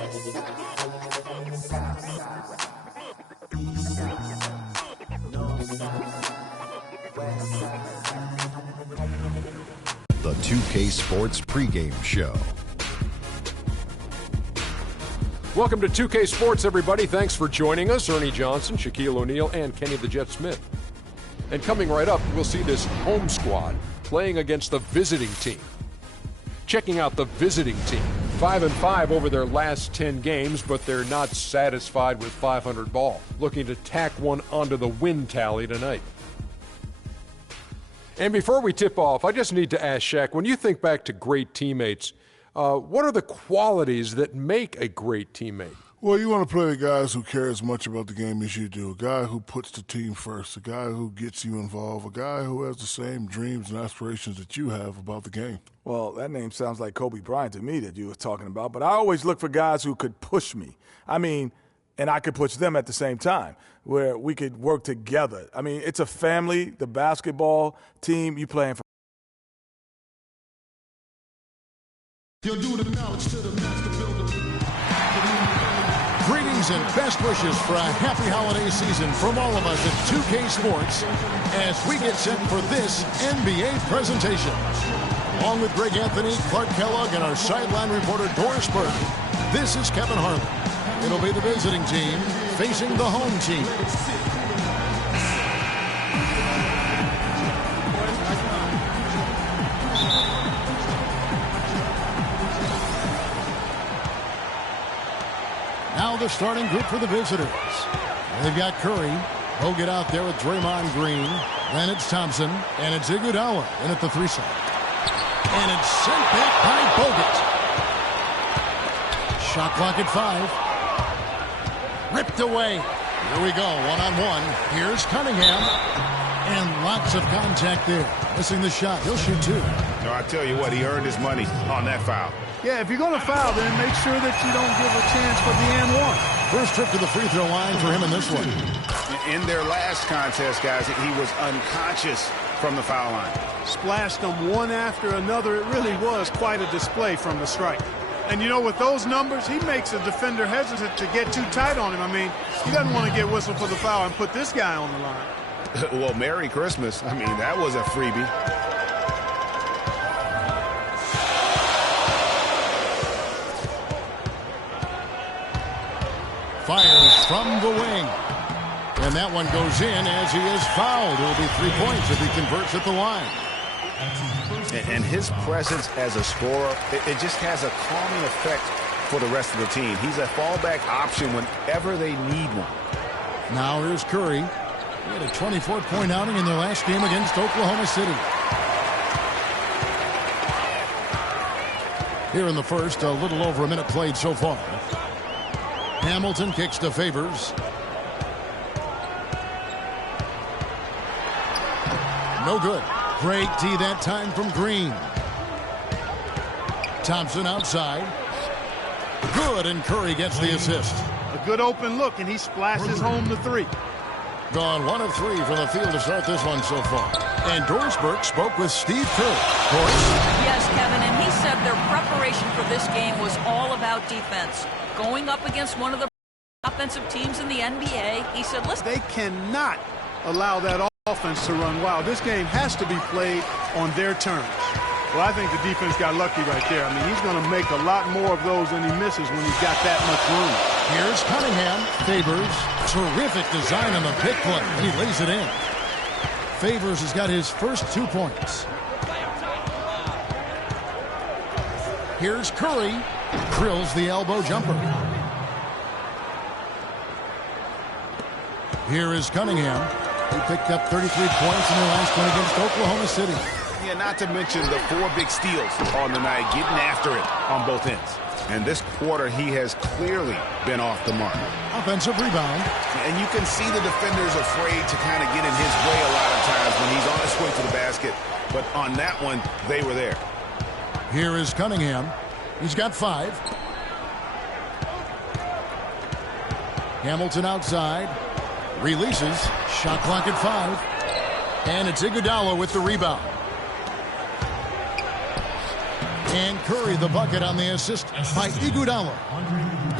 The 2K Sports pregame show. Welcome to 2K Sports, everybody. Thanks for joining us. Ernie Johnson, Shaquille O'Neal, and Kenny the Jet Smith. And coming right up, we'll see this home squad playing against the visiting team. Checking out the visiting team. 5-5 over their last 10 games, but they're not satisfied with 500 ball. Looking to tack one onto the win tally tonight. And before we tip off, I just need to ask Shaq, when you think back to great teammates, what are the qualities that make a great teammate? Well, you want to play with guys who care as much about the game as you do, a guy who puts the team first, a guy who gets you involved, a guy who has the same dreams and aspirations that you have about the game. Well, that name sounds like Kobe Bryant to me that you were talking about, but I always look for guys who could push me. And I could push them at the same time, where we could work together. It's a family, the basketball team, you playing for. You'll do the knowledge to the master builder. Greetings and best wishes for a happy holiday season from all of us at 2K Sports as we get set for this NBA presentation. Along with Greg Anthony, Clark Kellogg, and our sideline reporter Doris Burke, this is Kevin Harlan. It'll be the visiting team facing the home team. Now the starting group for the visitors. They've got Curry. He'll get out there with Draymond Green. Then it's Thompson. And it's Iguodala in at the 3 side. And it's sent back by Bogut. Shot clock at 5. Ripped away. Here we go, one-on-one. Here's Cunningham. And lots of contact there. Missing the shot. He'll shoot 2. No, I tell you what, he earned his money on that foul. Yeah, if you're going to foul, then make sure that you don't give a chance for the and 1. First trip to the free throw line for him in this one. In their last contest, guys, he was unconscious from the foul line. Splashed them one after another. It really was quite a display from the strike. And, with those numbers, he makes a defender hesitant to get too tight on him. He doesn't want to get whistled for the foul and put this guy on the line. Well, Merry Christmas. That was a freebie. Fires from the wing. And that one goes in as he is fouled. It'll be 3 points if he converts at the line. And his presence as a scorer, it just has a calming effect for the rest of the team. He's a fallback option whenever they need one. Now here's Curry. He had a 24-point outing in their last game against Oklahoma City. Here in the first, a little over a minute played so far. Hamilton kicks to Favors. No good. Great D that time from Green. Thompson outside. Good, and Curry gets the assist. A good open look, and he splashes home the 3. Gone 1 of 3 from the field to start this one so far. And Doris Burke spoke with Steve Kerr. Doris? Yes, Kevin, and he said their preparation for this game was all about defense. Going up against one of the offensive teams in the NBA, he said, listen. They cannot allow that offense to run wild. This game has to be played on their terms. Well, I think the defense got lucky right there. He's going to make a lot more of those than he misses when he's got that much room. Here's Cunningham. Favors. Terrific design on the pick play. He lays it in. Favors has got his first 2 points. Here's Curry. Drills the elbow jumper. Here is Cunningham. He picked up 33 points in their last one against Oklahoma City. Yeah, not to mention the 4 big steals on the night, getting after it on both ends. And this quarter, he has clearly been off the mark. Offensive rebound. And you can see the defenders afraid to kind of get in his way a lot of times when he's on his way to the basket. But on that one, they were there. Here is Cunningham. He's got 5. Hamilton outside. Releases. Shot clock at 5. And it's Iguodala with the rebound. And Curry the bucket on the assist by Iguodala.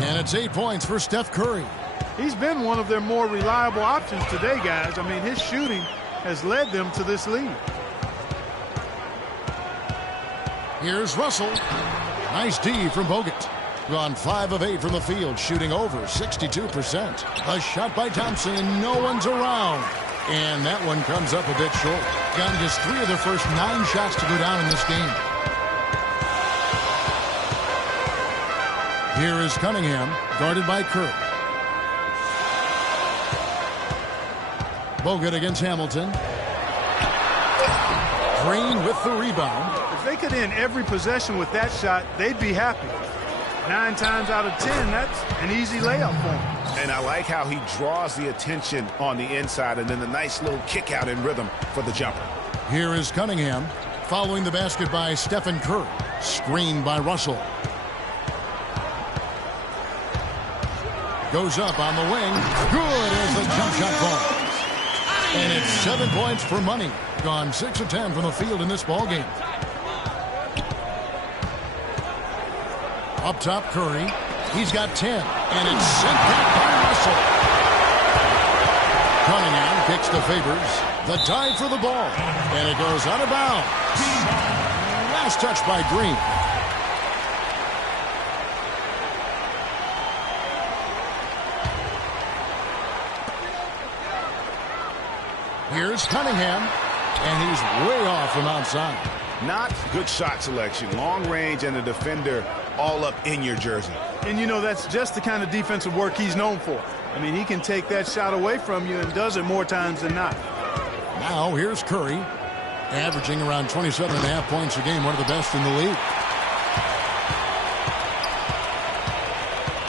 And it's 8 points for Steph Curry. He's been one of their more reliable options today, guys. I mean, his shooting has led them to this lead. Here's Russell. Nice D from Bogut. Gone 5 of 8 from the field, shooting over 62%. A shot by Thompson, and no one's around. And that one comes up a bit short. Gotten just 3 of their first 9 shots to go down in this game. Here is Cunningham, guarded by Curry. Bogut against Hamilton. Green with the rebound. If they could end every possession with that shot, they'd be happy. 9 times out of 10, that's an easy layup for him. And I like how he draws the attention on the inside and then the nice little kick out in rhythm for the jumper. Here is Cunningham, following the basket by Stephen Curry. Screened by Russell. Goes up on the wing. Good as the jump shot falls. And it's 7 points for money. Gone 6 of 10 from the field in this ball game. Up top, Curry. He's got 10. And it's sent back by Russell. Cunningham kicks to Favors. The dive for the ball. And it goes out of bounds. Last touch by Green. Here's Cunningham, and he's way off from outside. Not good shot selection. Long range and the defender all up in your jersey. And, you know, that's just the kind of defensive work he's known for. I mean, he can take that shot away from you and does it more times than not. Now here's Curry, averaging around 27.5 points a game, one of the best in the league.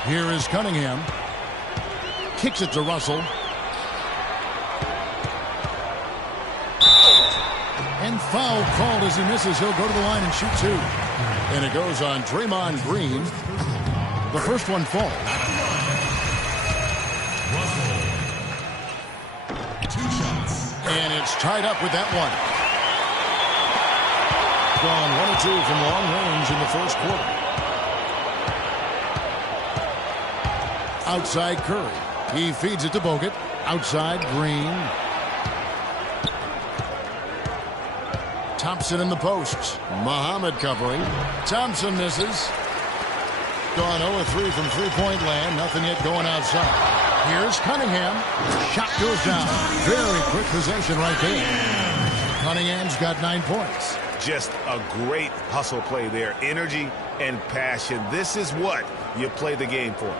Here is Cunningham. Kicks it to Russell. And foul called as he misses. He'll go to the line and shoot 2. And it goes on Draymond Green. The first one falls. And it's tied up with that one. Gone 1 of 2 from long range in the first quarter. Outside Curry. He feeds it to Bogut. Outside Green. Thompson in the post. Muhammad covering. Thompson misses. Gone 0-3 from three-point land. Nothing yet going outside. Here's Cunningham. Shot goes down. Very quick possession right there. Cunningham's got 9 points. Just a great hustle play there. Energy and passion. This is what you play the game for.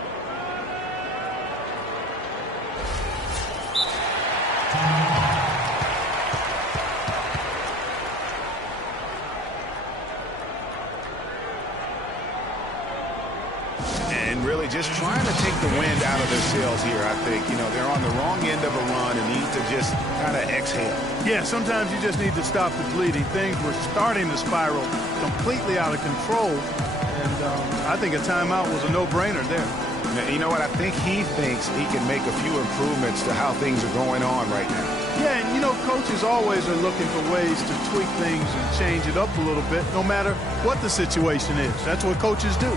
Just trying to take the wind out of their sails here, I think. You know, they're on the wrong end of a run and need to just kind of exhale. Yeah, sometimes you just need to stop the bleeding. Things were starting to spiral completely out of control, and I think a timeout was a no-brainer there. Now, you know what? I think he thinks he can make a few improvements to how things are going on right now. Yeah, and you know, coaches always are looking for ways to tweak things and change it up a little bit, no matter what the situation is. That's what coaches do.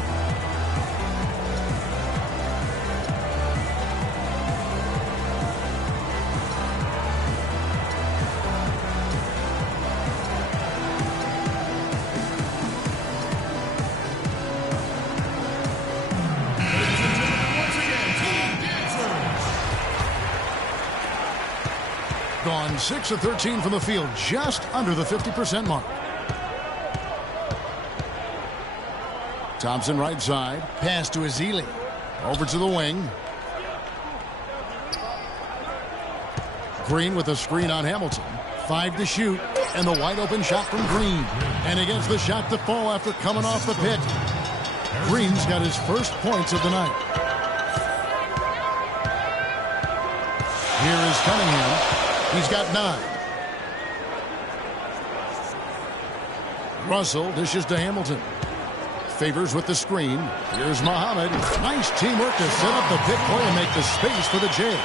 Gone 6 of 13 from the field, just under the 50% mark. Thompson right side. Pass to Ezeli. Over to the wing. Green with a screen on Hamilton. 5 to shoot. And the wide open shot from Green. And he gets the shot to fall after coming off the pit. Green's got his first points of the night. Here is Cunningham. He's got 9. Russell dishes to Hamilton. Favors with the screen. Here's Muhammad. Nice teamwork to set up the pit point and make the space for the J.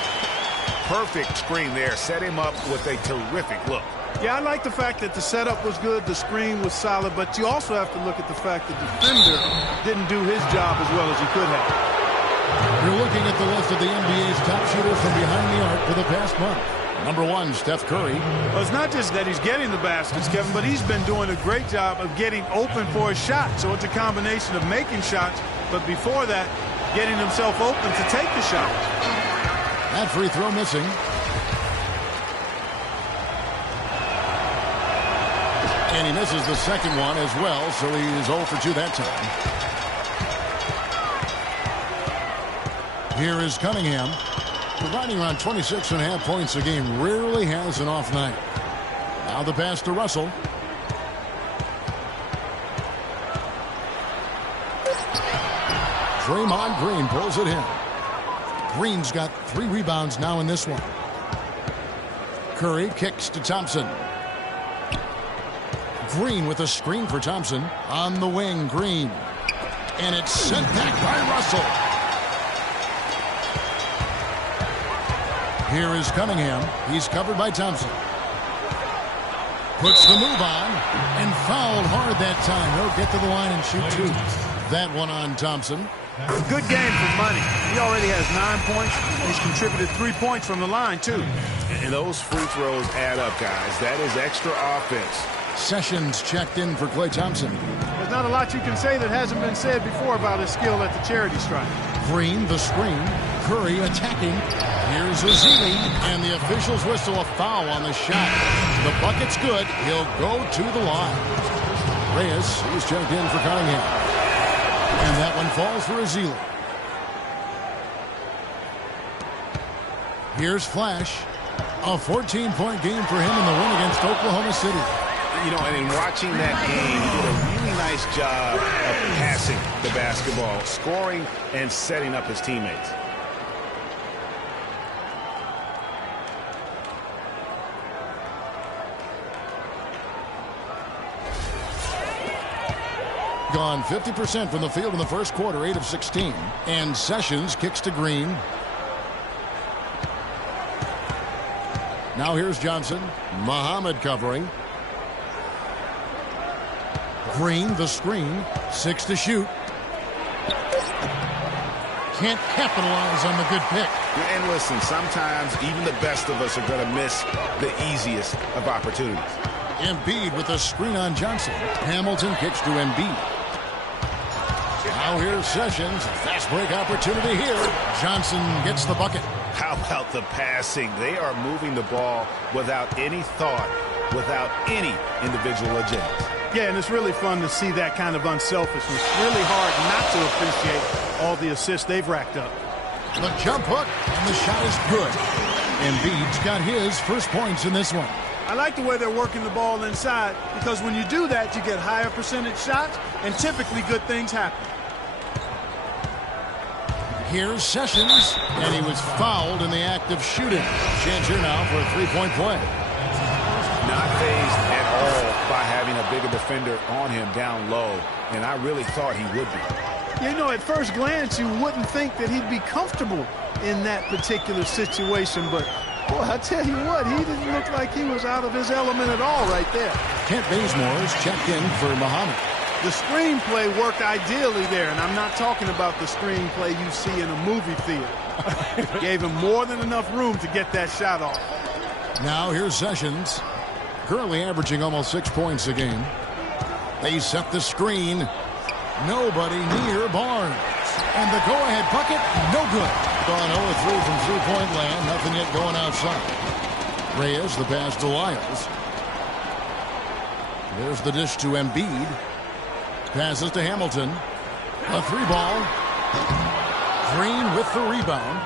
Perfect screen there. Set him up with a terrific look. Yeah, I like the fact that the setup was good, the screen was solid, but you also have to look at the fact that the defender didn't do his job as well as he could have. You're looking at the list of the NBA's top shooters from behind the arc for the past month. Number 1, Steph Curry. Well, it's not just that he's getting the baskets, Kevin, but he's been doing a great job of getting open for a shot. So it's a combination of making shots, but before that, getting himself open to take the shot. That free throw missing. And he misses the second one as well, so he's 0 for 2 that time. Here is Cunningham, providing around 26.5 points a game. Rarely has an off night. Now the pass to Russell. Draymond Green pulls it in. Green's got 3 rebounds now in this one. Curry kicks to Thompson. Green with a screen for Thompson. On the wing, Green. And it's sent back by Russell. Here is Cunningham. He's covered by Thompson. Puts the move on and fouled hard that time. He'll get to the line and shoot 2. That one on Thompson. Good game for money. He already has 9 points. He's contributed 3 points from the line, too. And those free throws add up, guys. That is extra offense. Sessions checked in for Klay Thompson. There's not a lot you can say that hasn't been said before about his skill at the charity stripe. Green, the screen. Curry attacking. Here's Ezeli, and the officials whistle a foul on the shot. The bucket's good. He'll go to the line. Reyes, he's checked in for Cunningham. And that one falls for Ezeli. Here's Flash. A 14-point game for him in the win against Oklahoma City. You know, and in watching that game, he did a really nice job of passing the basketball, scoring, and setting up his teammates. Gone 50% from the field in the first quarter, 8 of 16. And Sessions kicks to Green. Now here's Johnson. Muhammad covering. Green, the screen. 6 to shoot. Can't capitalize on the good pick. And listen, sometimes even the best of us are going to miss the easiest of opportunities. Embiid with a screen on Johnson. Hamilton kicks to Embiid. Now here's Sessions. Fast break opportunity here. Johnson gets the bucket. How about the passing? They are moving the ball without any thought, without any individual agenda. Yeah, and it's really fun to see that kind of unselfishness. Really hard not to appreciate all the assists they've racked up. The jump hook, and the shot is good. Embiid's got his first points in this one. I like the way they're working the ball inside, because when you do that, you get higher percentage shots, and typically good things happen. Here's Sessions, and he was fouled in the act of shooting. Chance here now for a three-point play. Not fazed at all by having a bigger defender on him down low, and I really thought he would be. You know, at first glance, you wouldn't think that he'd be comfortable in that particular situation, but boy, I tell you what, he didn't look like he was out of his element at all right there. Kent Bazemore is checked in for Muhammad. The screenplay worked ideally there, and I'm not talking about the screenplay you see in a movie theater. Gave him more than enough room to get that shot off. Now here's Sessions, currently averaging almost 6 points a game. They set the screen. Nobody near Barnes. And the go-ahead bucket, no good. Gone 0-3 from three-point land. Nothing yet going outside. Reyes, the pass to Lyles. There's the dish to Embiid. Passes to Hamilton. A three ball. Green with the rebound.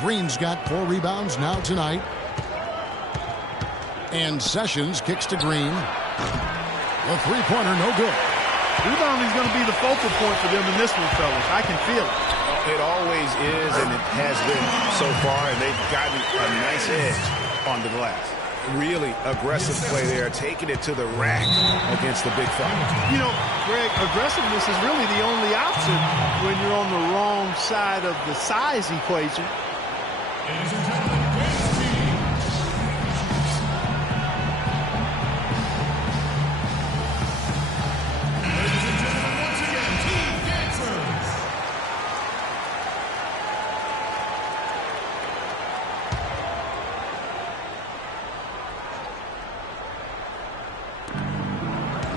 Green's got 4 rebounds now tonight. And Sessions kicks to Green. A three-pointer, no good. Rebounding's going to be the focal point for them in this one, fellas. I can feel it. It always is, and it has been so far, and they've gotten a nice edge on the glass. Really aggressive play there, taking it to the rack against the big fella. You know, Greg, aggressiveness is really the only option when you're on the wrong side of the size equation.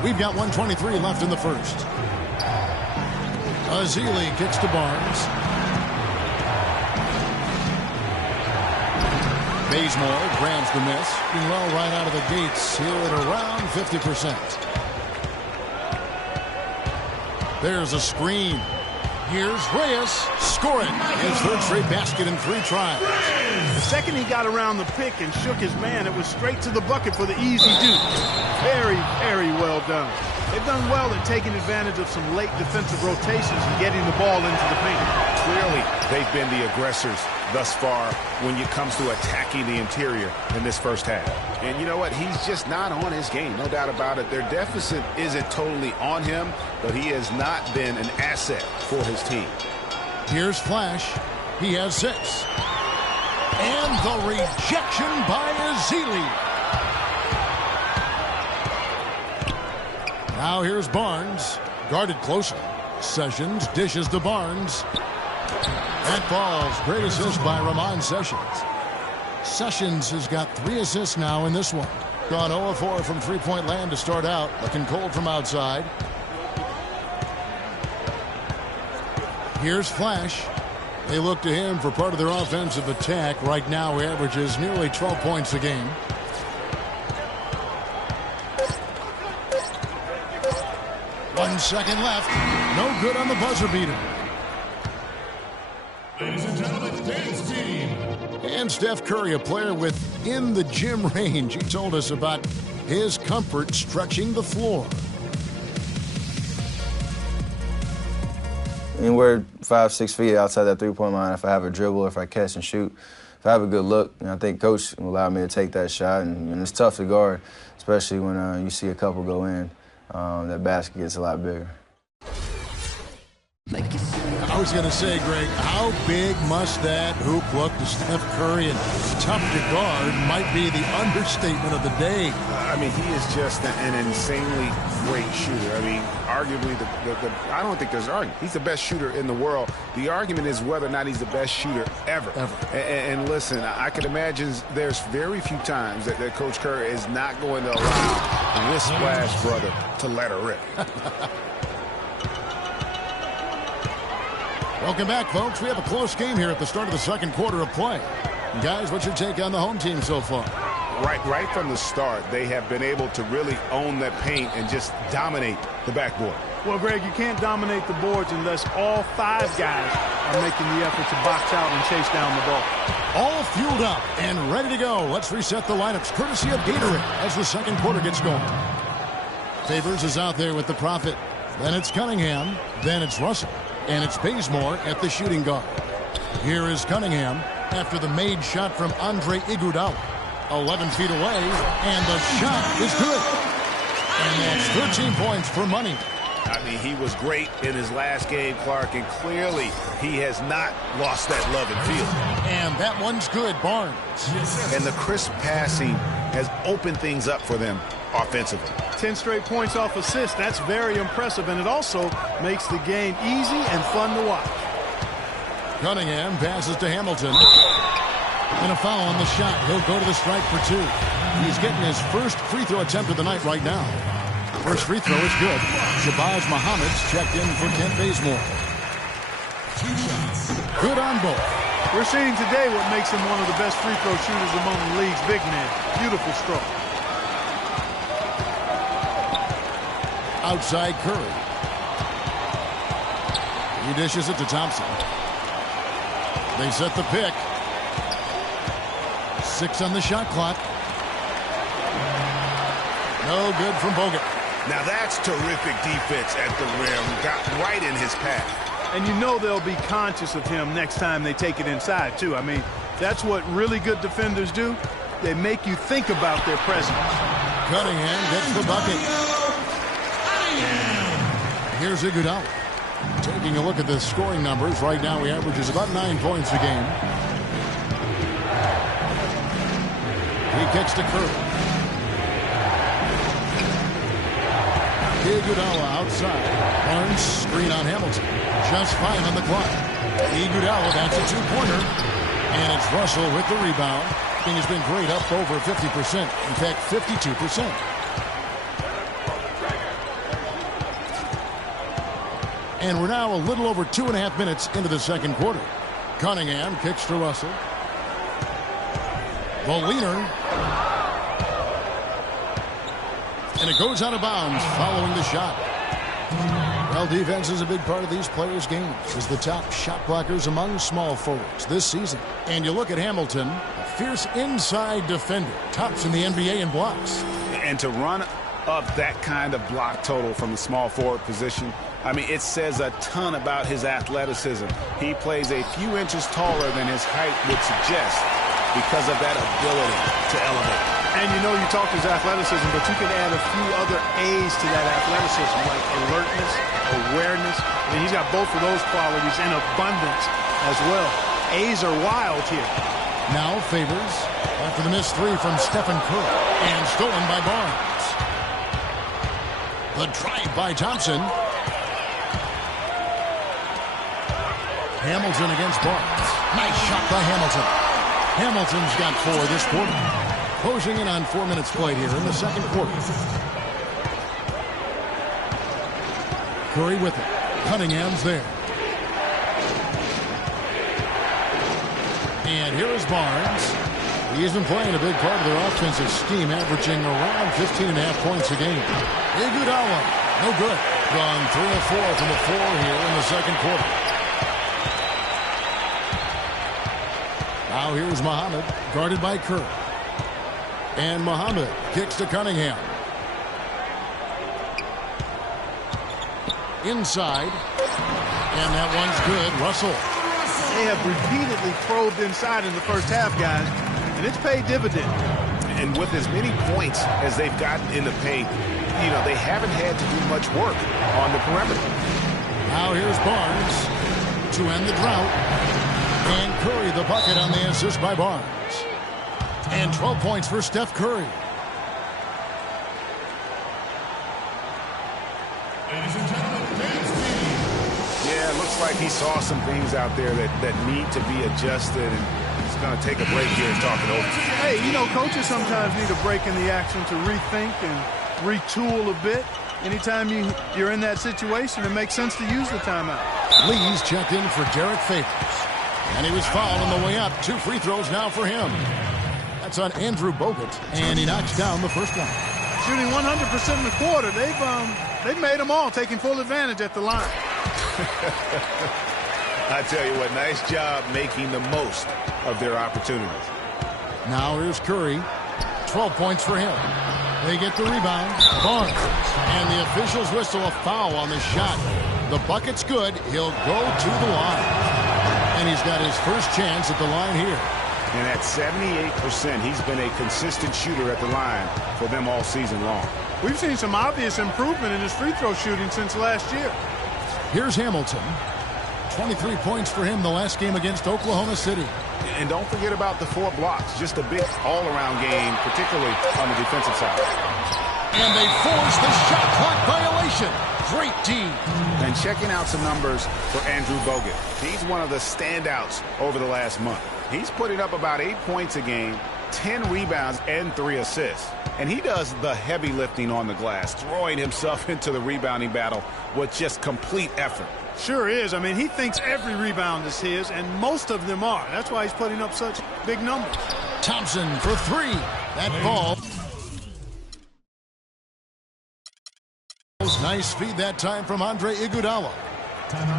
We've got 1:23 left in the first. Ezeli kicks to Barnes. Bazemore grabs the miss. Doing well right out of the gates here at around 50%. There's a screen. Here's Reyes scoring his third straight basket in 3 tries. The second he got around the pick and shook his man, it was straight to the bucket for the easy deuce. Very, very well done. They've done well at taking advantage of some late defensive rotations and getting the ball into the paint. Clearly, they've been the aggressors thus far when it comes to attacking the interior in this first half. And you know what? He's just not on his game, no doubt about it. Their deficit isn't totally on him, but he has not been an asset for his team. Here's Flash. He has 6. And the rejection by Ezeli. Now here's Barnes. Guarded closely. Sessions dishes to Barnes. That falls. Great assist by Ramon Sessions. Sessions has got 3 assists now in this one. Gone 0-4 from three-point land to start out. Looking cold from outside. Here's Flash. They look to him for part of their offensive attack. Right now he averages nearly 12 points a game. One second left. No good on the buzzer beater. Ladies and gentlemen, today's team. And Steph Curry, a player within the gym range. He told us about his comfort stretching the floor. Anywhere 5-6 feet outside that three-point line, if I have a dribble, if I catch and shoot, if I have a good look, I think Coach will allow me to take that shot. And it's tough to guard, especially when you see a couple go in. That basket gets a lot bigger. I was going to say, Greg, how big must that hoop look to Steph Curry? And tough to guard might be the understatement of the day. I mean, he is just an insanely great shooter. I mean, arguably, I don't think there's an argument. He's the best shooter in the world. The argument is whether or not he's the best shooter ever. And listen, I can imagine there's very few times that Coach Curry is not going to allow this splash brother to let her rip. Welcome back, folks. We have a close game here at the start of the second quarter of play. Guys, what's your take on the home team so far? Right from the start, they have been able to really own that paint and just dominate the backboard. Well, Greg, you can't dominate the boards unless all 5 guys are making the effort to box out and chase down the ball. All fueled up and ready to go. Let's reset the lineups courtesy of Gatorade as the second quarter gets going. Favors is out there with the Prophet. Then it's Cunningham. Then it's Russell. And it's Bazemore at the shooting guard. Here is Cunningham after the made shot from Andre Iguodala. 11 feet away, and the shot is good. And that's 13 points for money. I mean, he was great in his last game, Clark, and clearly he has not lost that love and feel. And that one's good, Barnes. And the crisp passing has opened things up for them offensively. 10 straight points off assists. That's very impressive, and it also makes the game easy and fun to watch. Cunningham passes to Hamilton. And a foul on the shot. He'll go to the strike for 2. He's getting his first free throw attempt of the night right now. First free throw is good. Shabazz Muhammad's checked in for Kent Bazemore. Good on both. We're seeing today what makes him one of the best free throw shooters among the league's big men. Beautiful stroke. Outside Curry. He dishes it to Thompson. They set the pick. 6 on the shot clock. No good from Bogut. Now that's terrific defense at the rim. Got right in his path. And you know they'll be conscious of him next time they take it inside, too. I mean, that's what really good defenders do. They make you think about their presence. Cunningham gets the bucket. Here's Iguodala. Taking a look at the scoring numbers. Right now he averages about 9 points a game. He kicks to Curry. Iguodala outside. Barnes screen on Hamilton. Just 5 on the clock. Iguodala, that's a 2-pointer. And it's Russell with the rebound. Thing has been great, up over 50%. In fact, 52%. And we're now a little over 2.5 minutes into the second quarter. Cunningham kicks to Russell. The leaner. And it goes out of bounds following the shot. Well, defense is a big part of these players' games as the top shot blockers among small forwards this season. And you look at Hamilton, a fierce inside defender, tops in the NBA in blocks. And to run up that kind of block total from the small forward position, I mean, it says a ton about his athleticism. He plays a few inches taller than his height would suggest because of that ability to elevate. And you know, you talk his athleticism, but you can add a few other A's to that athleticism, like alertness, awareness. I mean, he's got both of those qualities in abundance as well. A's are wild here. Now Favors after the missed three from Stephen Curry and stolen by Barnes. The drive by Thompson. Hamilton against Barnes. Nice shot by Hamilton. Hamilton's got 4 this quarter. Closing in on 4 minutes played here in the second quarter. Curry with it. Cunningham's there. And here is Barnes. He's been playing a big part of their offensive scheme, averaging around 15.5 points a game. Iguodala, no good. Gone 3 of 4 from the floor here in the second quarter. Now here's Muhammad, guarded by Curry. And Muhammad kicks to Cunningham. Inside. And that one's good. Russell. They have repeatedly probed inside in the first half, guys, and it's paid dividends. And with as many points as they've gotten in the paint, you know, they haven't had to do much work on the perimeter. Now here's Barnes to end the drought. And Curry the bucket on the assist by Barnes. And 12 points for Steph Curry. Yeah, it looks like he saw some things out there that need to be adjusted, and he's going to take a break here and talk it over. Hey, you know, coaches sometimes need a break in the action to rethink and retool a bit. Anytime you're in that situation, it makes sense to use the timeout. Lee's checked in for Derek Favors. And he was fouled on the way up. 2 free throws now for him. That's on Andrew Bogut, and he knocks down the first one. Shooting 100% in the quarter. They've made them all, taking full advantage at the line. I tell you what, nice job making the most of their opportunities. Now here's Curry. 12 points for him. They get the rebound. Barnes. And the officials whistle a foul on the shot. The bucket's good. He'll go to the line. And he's got his first chance at the line here. And at 78%, he's been a consistent shooter at the line for them all season long. We've seen some obvious improvement in his free throw shooting since last year. Here's Hamilton. 23 points for him the last game against Oklahoma City. And don't forget about the 4 blocks. Just a big all-around game, particularly on the defensive side. And they force the shot clock violation. Great D. And checking out some numbers for Andrew Bogut. He's one of the standouts over the last month. He's putting up about 8 points a game, 10 rebounds, and 3 assists. And he does the heavy lifting on the glass, throwing himself into the rebounding battle with just complete effort. Sure is. I mean, he thinks every rebound is his, and most of them are. That's why he's putting up such big numbers. Thompson for 3. That ball. Nice feed that time from Andre Iguodala.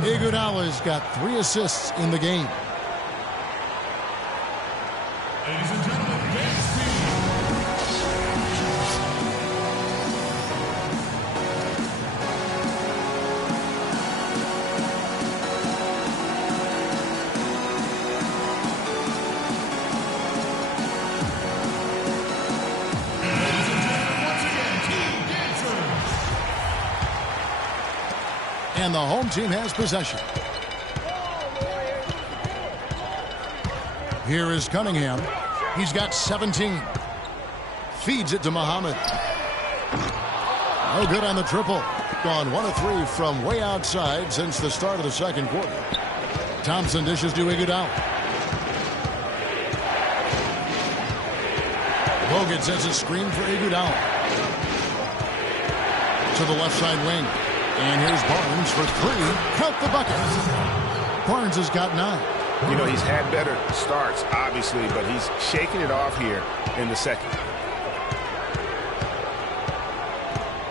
Iguodala's got 3 assists in the game. Ladies and gentlemen, game speed. And the home team has possession. Here is Cunningham. He's got 17. Feeds it to Muhammad. No good on the triple. Gone 1 of 3 from way outside since the start of the second quarter. Thompson dishes to Iguodala. Bogut sends a screen for Iguodala. To the left side wing. And here's Barnes for 3. Count the bucket. Barnes has got 9. You know, he's had better starts, obviously, but he's shaking it off here in the second.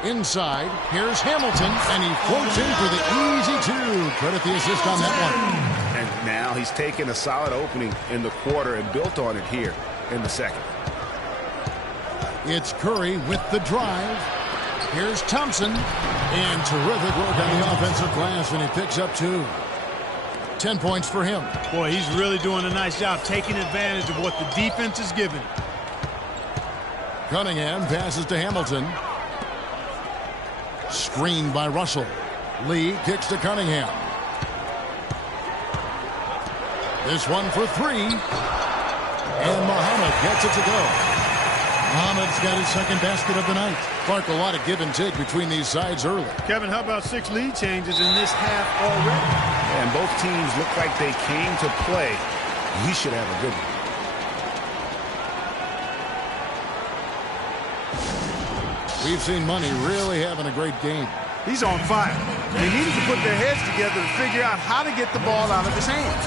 Inside, here's Hamilton, and he floats in for the easy 2. Credit the assist on that one. And now he's taken a solid opening in the quarter and built on it here in the second. It's Curry with the drive. Here's Thompson, and terrific work on the offensive glass, and he picks up 2. 10 points for him. Boy, he's really doing a nice job taking advantage of what the defense is giving. Cunningham passes to Hamilton. Screened by Russell. Lee kicks to Cunningham. This one for 3. And Muhammad gets it to go. Muhammad's got his second basket of the night. Clark, a lot of give and take between these sides early. Kevin, how about 6 lead changes in this half already? And both teams look like they came to play. We should have a good one. We've seen Money really having a great game. He's on fire. They needed to put their heads together to figure out how to get the ball out of his hands.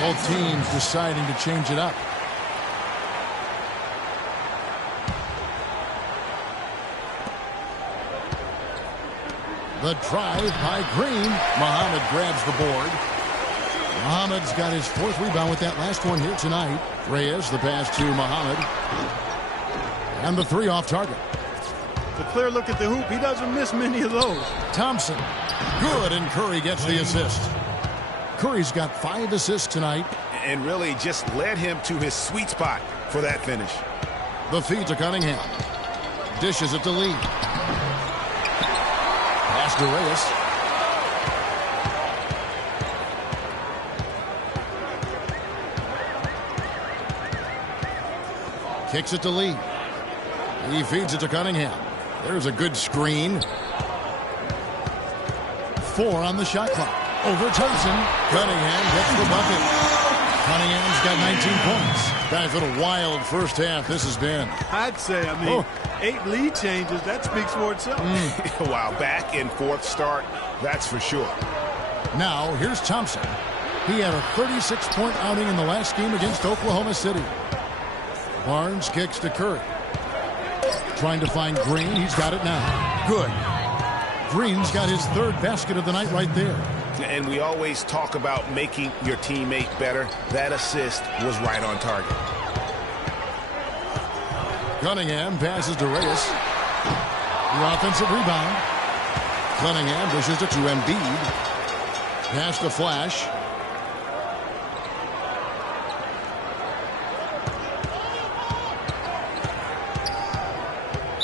Both teams deciding to change it up. The drive by Green. Muhammad grabs the board. Muhammad's got his 4th rebound with that last one here tonight. Reyes, the pass to Muhammad. And the 3 off target. The clear look at the hoop. He doesn't miss many of those. Thompson. Good, and Curry gets the assist. Curry's got 5 assists tonight. And really just led him to his sweet spot for that finish. The feed to Cunningham. Dishes it to Lee. Pass to Reyes. Kicks it to Lee. He feeds it to Cunningham. There's a good screen. 4 on the shot clock. Over Thompson. Cunningham gets the bucket. Cunningham's got 19 points. Guys, what a wild first half this has been. I'd say, 8 lead changes, that speaks for itself. Wow, back in 4th start, that's for sure. Now, here's Thompson. He had a 36-point outing in the last game against Oklahoma City. Barnes kicks to Curry. Trying to find Green. He's got it now. Good. Green's got his 3rd basket of the night right there. And we always talk about making your teammate better. That assist was right on target. Cunningham passes to Reyes. The offensive rebound. Cunningham pushes it to Embiid. Pass to Flash.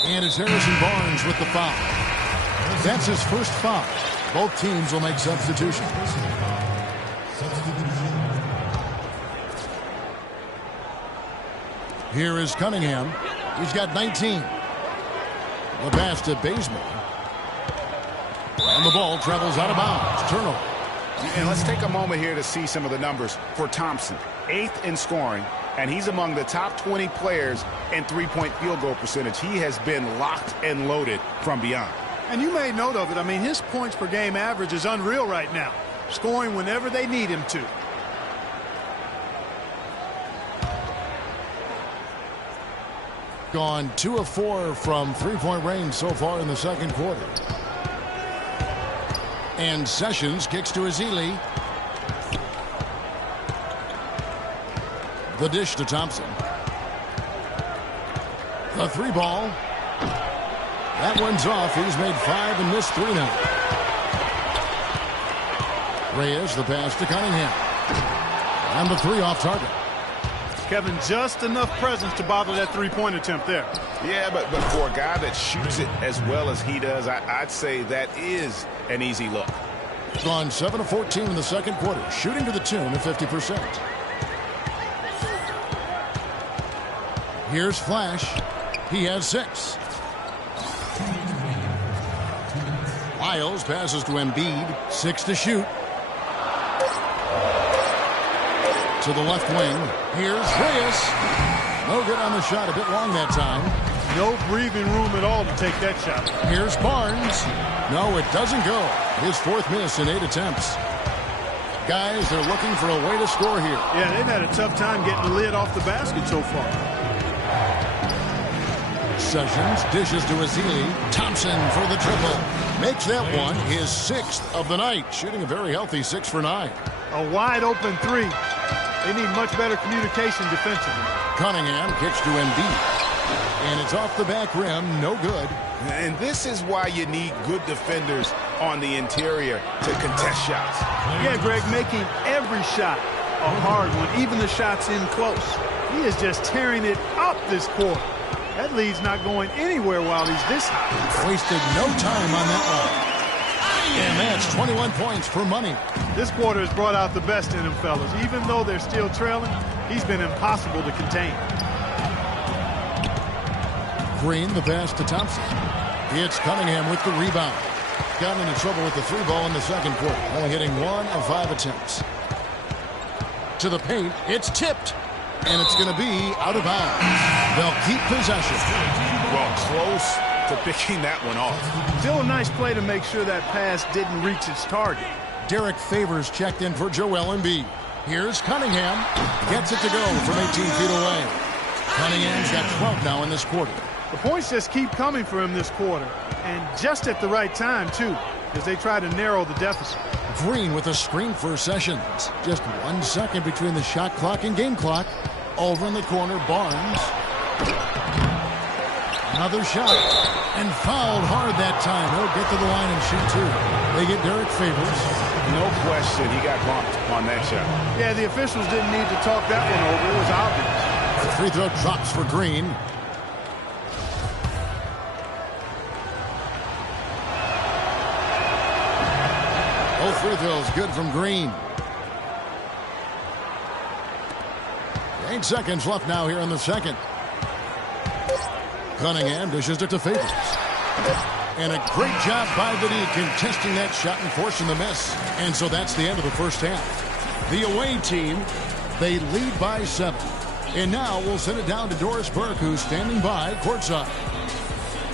And it's Harrison Barnes with the foul. That's his first foul. Both teams will make substitutions. Here is Cunningham. He's got 19. The pass to Bazemore. And the ball travels out of bounds. Turnover. And let's take a moment here to see some of the numbers for Thompson. 8th in scoring, and he's among the top 20 players in 3-point field goal percentage. He has been locked and loaded from beyond. And you made note of it. His points per game average is unreal right now. Scoring whenever they need him to. Gone 2 of 4 from 3-point range so far in the second quarter. And Sessions kicks to Ezeli. The dish to Thompson. The 3 ball. That one's off. He's made 5 and missed 3 now. Reyes, the pass to Cunningham. And the 3 off target. Kevin, just enough presence to bother that 3-point attempt there. Yeah, but for a guy that shoots it as well as he does, I'd say that is an easy look. Gone 7 of 14 in the second quarter, shooting to the tune of 50%. Here's Flash. He has 6. Lyles passes to Embiid. 6 to shoot. To the left wing. Here's Reyes. No good on the shot. A bit long that time. No breathing room at all to take that shot. Here's Barnes. No, it doesn't go. His fourth miss in 8 attempts. Guys, they're looking for a way to score here. Yeah, they've had a tough time getting the lid off the basket so far. Sessions dishes to Azili. Thompson for the triple. Makes that one his 6th of the night, shooting a very healthy 6 for 9. A wide open three. They need much better communication defensively. Cunningham kicks to Embiid. And it's off the back rim, no good. And this is why you need good defenders on the interior to contest shots. Yeah, Greg, making every shot a hard one, even the shots in close. He is just tearing it up this quarter. That lead's not going anywhere while he's this high. Wasted no time on that one. And that's 21 points for money. This quarter has brought out the best in him, fellas. Even though they're still trailing, he's been impossible to contain. Green, the pass to Thompson. It's Cunningham with the rebound. Got into trouble with the 3 ball in the second quarter, only hitting 1 of 5 attempts. To the paint, it's tipped. And it's going to be out of bounds. They'll keep possession. Well, close to picking that one off. Still a nice play to make sure that pass didn't reach its target. Derek Favors checked in for Joel Embiid. Here's Cunningham. Gets it to go from 18 feet away. Cunningham's got 12 now in this quarter. The points just keep coming for him this quarter. And just at the right time, too, as they try to narrow the deficit. Green with a screen for Sessions. Just 1 second between the shot clock and game clock. Over in the corner, Barnes. Another shot. And fouled hard that time. He'll get to the line and shoot 2. They get Derek Favors. No question, he got bumped on that shot. Yeah, the officials didn't need to talk that one over. It was obvious. The free throw drops for Green. Both free throws good from Green. 8 seconds left now here in the second. Cunningham dishes it to Favors. And a great job by Vinny contesting that shot and forcing the miss. And so that's the end of the first half. The away team, they lead by 7. And now we'll send it down to Doris Burke, who's standing by courtside.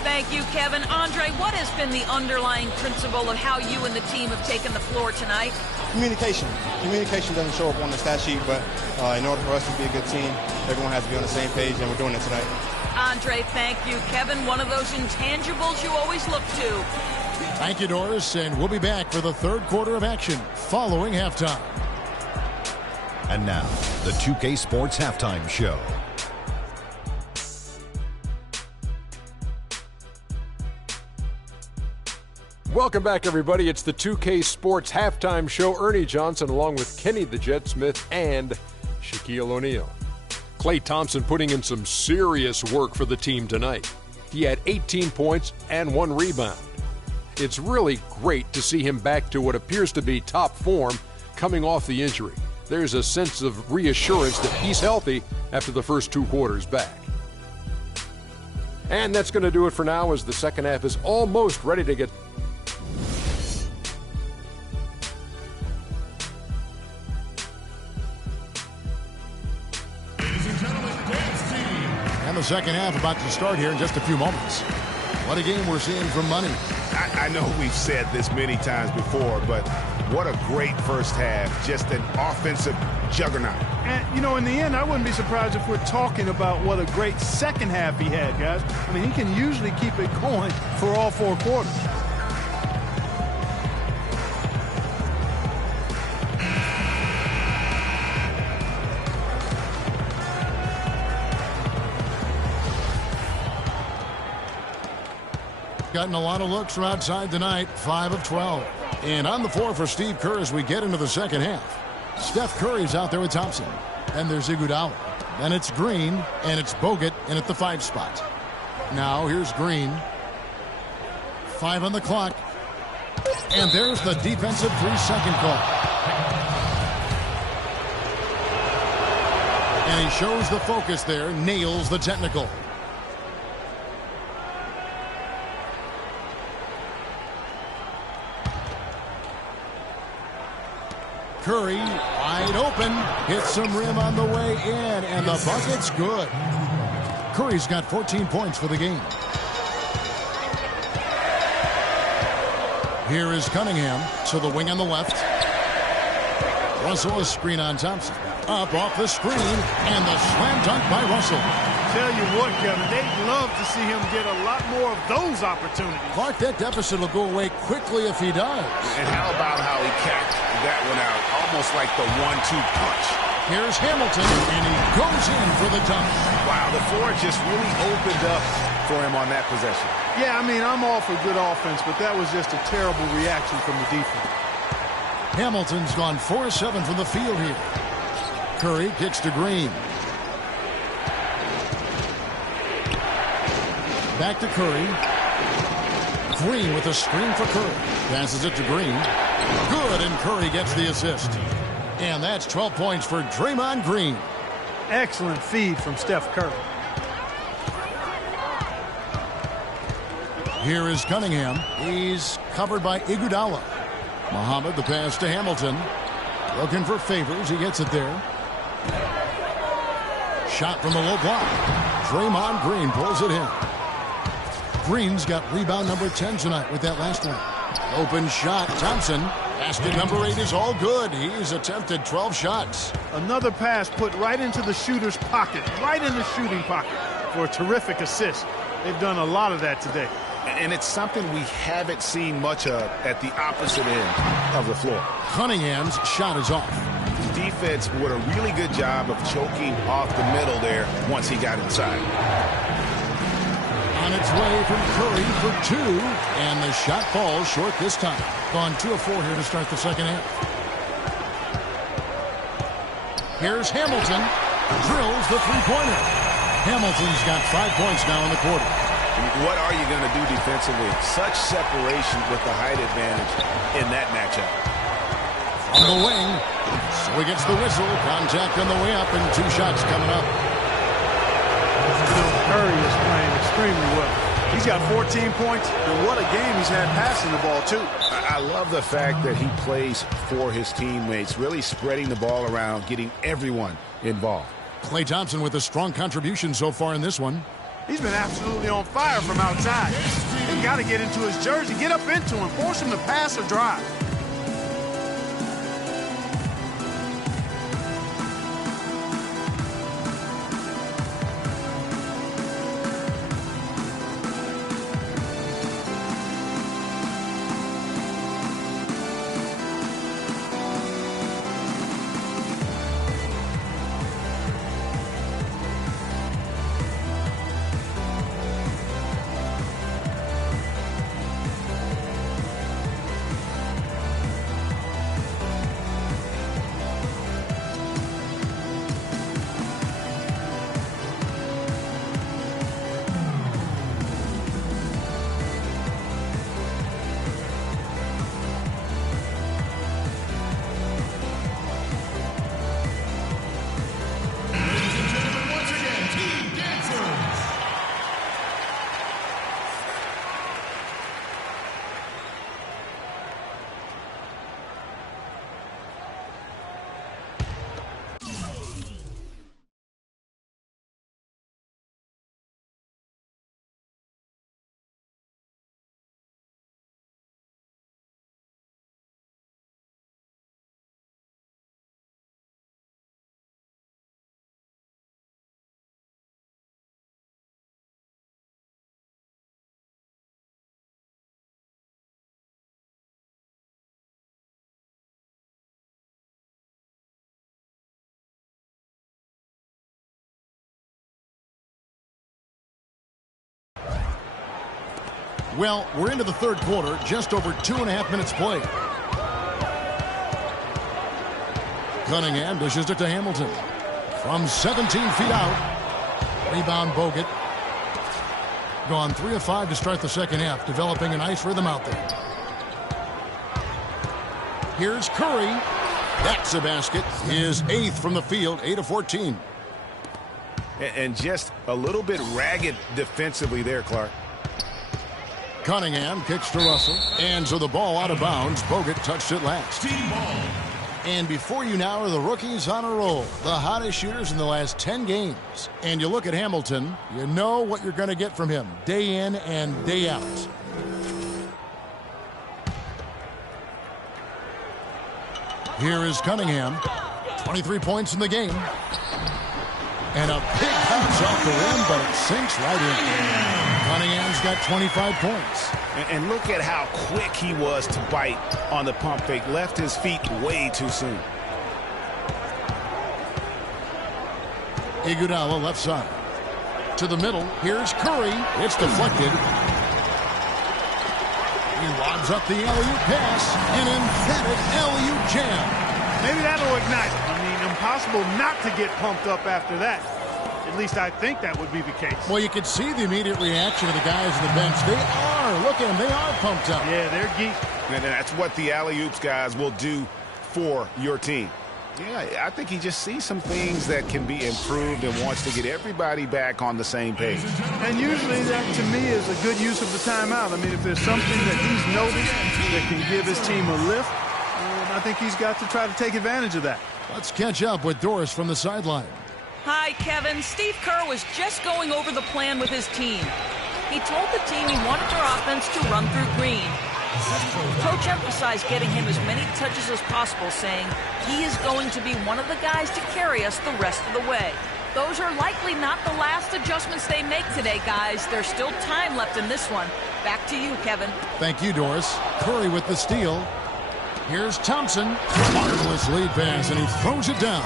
Thank you, Kevin. Andre, what has been the underlying principle of how you and the team have taken the floor tonight? Communication. Communication doesn't show up on the stat sheet, but in order for us to be a good team, everyone has to be on the same page, and we're doing it tonight. Andre, thank you. Kevin, one of those intangibles you always look to. Thank you, Doris, and we'll be back for the third quarter of action following halftime. And now, the 2K Sports Halftime Show. Welcome back, everybody. It's the 2K Sports Halftime Show. Ernie Johnson along with Kenny the Jet Smith and Shaquille O'Neal. Klay Thompson putting in some serious work for the team tonight. He had 18 points and 1 rebound. It's really great to see him back to what appears to be top form coming off the injury. There's a sense of reassurance that he's healthy after the first 2 quarters back. And that's going to do it for now as the second half is almost ready to get and the second half about to start here in just a few moments. What a game we're seeing from Money. I know we've said this many times before, but what a great first half. Just an offensive juggernaut. And, you know, in the end, I wouldn't be surprised if we're talking about what a great second half he had, guys. I mean, he can usually keep it going for all 4 quarters. Gotten a lot of looks from outside tonight, 5 of 12. And on the floor for Steve Kerr as we get into the second half. Steph Curry's out there with Thompson. And there's Iguodala. Then it's Green, and it's Bogut in at the 5 spot. Now here's Green. 5 on the clock. And there's the defensive 3-second call. And he shows the focus there, nails the technical. Curry wide open, hits some rim on the way in, and the bucket's good. Curry's got 14 points for the game. Here is Cunningham to the wing on the left. Russell, a screen on Thompson. Up off the screen, and the slam dunk by Russell. Tell you what, Kevin, they'd love to see him get a lot more of those opportunities. Clark, that deficit will go away quickly if he does. And how about how he capped that one out, almost like the 1-2 punch. Here's Hamilton, and he goes in for the dunk. Wow, the floor just really opened up for him on that possession. Yeah, I mean, I'm all for good offense, but that was just a terrible reaction from the defense. Hamilton's gone 4-7 from the field here. Curry kicks to Green. Back to Curry. Green with a screen for Curry. Passes it to Green. Good, and Curry gets the assist. And that's 12 points for Draymond Green. Excellent feed from Steph Curry. Here is Cunningham. He's covered by Iguodala. Muhammad, the pass to Hamilton. Looking for Favors. He gets it there. Shot from the low block. Draymond Green pulls it in. Green's got rebound number 10 tonight with that last one. Open shot. Thompson. Basket number 8 is all good. He's attempted 12 shots. Another pass put right into the shooter's pocket, right in the shooting pocket for a terrific assist. They've done a lot of that today. And it's something we haven't seen much of at the opposite end of the floor. Cunningham's shot is off. Defense did a really good job of choking off the middle there once he got inside. On its way from Curry for 2, and the shot falls short this time. Gone 2 of 4 here to start the second half. Here's Hamilton. Drills the three-pointer. Hamilton's got 5 points now in the quarter. What are you going to do defensively? Such separation with the height advantage in that matchup. On the wing. So he gets the whistle. Contact on the way up, and 2 shots coming up. Curry is playing extremely well. He's got 14 points, and what a game he's had passing the ball, too. I love the fact that he plays for his teammates, really spreading the ball around, getting everyone involved. Klay Thompson with a strong contribution so far in this one. He's been absolutely on fire from outside. They've got to get into his jersey, get up into him, force him to pass or drive. Well, we're into the third quarter, just over 2.5 minutes played. Cunningham dishes it to Hamilton. From 17 feet out. Rebound Bogut. Gone 3 of 5 to start the second half, developing a nice rhythm out there. Here's Curry. That's a basket. His 8th from the field, 8 of 14. And just a little bit ragged defensively there, Clark. Cunningham kicks to Russell. And so the ball out of bounds. Bogut touched it last. And before you now are the rookies on a roll, the hottest shooters in the last 10 games. And you look at Hamilton, you know what you're going to get from him day in and day out. Here is Cunningham, 23 points in the game. And a big bounce off the rim, but it sinks right in. Cunningham's got 25 points. And look at how quick he was to bite on the pump fake. Left his feet way too soon. Iguodala left side. To the middle. Here's Curry. It's deflected. He lobs up the alley-oop pass. An emphatic alley-oop jam. Maybe that'll ignite him. I mean, impossible not to get pumped up after that. At least I think that would be the case. Well, you can see the immediate reaction of the guys on the bench. They are. Look at them. They are pumped up. Yeah, they're geek. And that's what the alley-oops guys will do for your team. Yeah, I think he just sees some things that can be improved and wants to get everybody back on the same page. And usually that, to me, is a good use of the timeout. I mean, if there's something that he's noticed that can give his team a lift, I think he's got to try to take advantage of that. Let's catch up with Doris from the sideline. Hi, Kevin. Steve Kerr was just going over the plan with his team. He told the team he wanted their offense to run through Green. Coach emphasized getting him as many touches as possible, saying he is going to be one of the guys to carry us the rest of the way. Those are likely not the last adjustments they make today, guys. There's still time left in this one. Back to you, Kevin. Thank you, Doris. Curry with the steal. Here's Thompson. Marvelous lead pass, and he throws it down.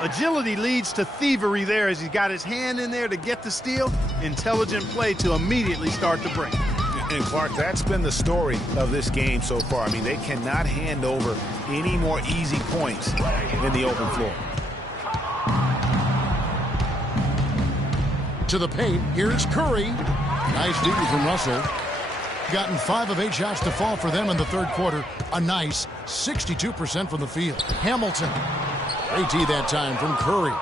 Agility leads to thievery there as he's got his hand in there to get the steal. Intelligent play to immediately start the break. And Clark, that's been the story of this game so far. I mean, they cannot hand over any more easy points in the open floor. To the paint, here's Curry. Nice D from Russell. Gotten 5 of 8 shots to fall for them in the third quarter. A nice 62% from the field. Hamilton. AT that time from Curry.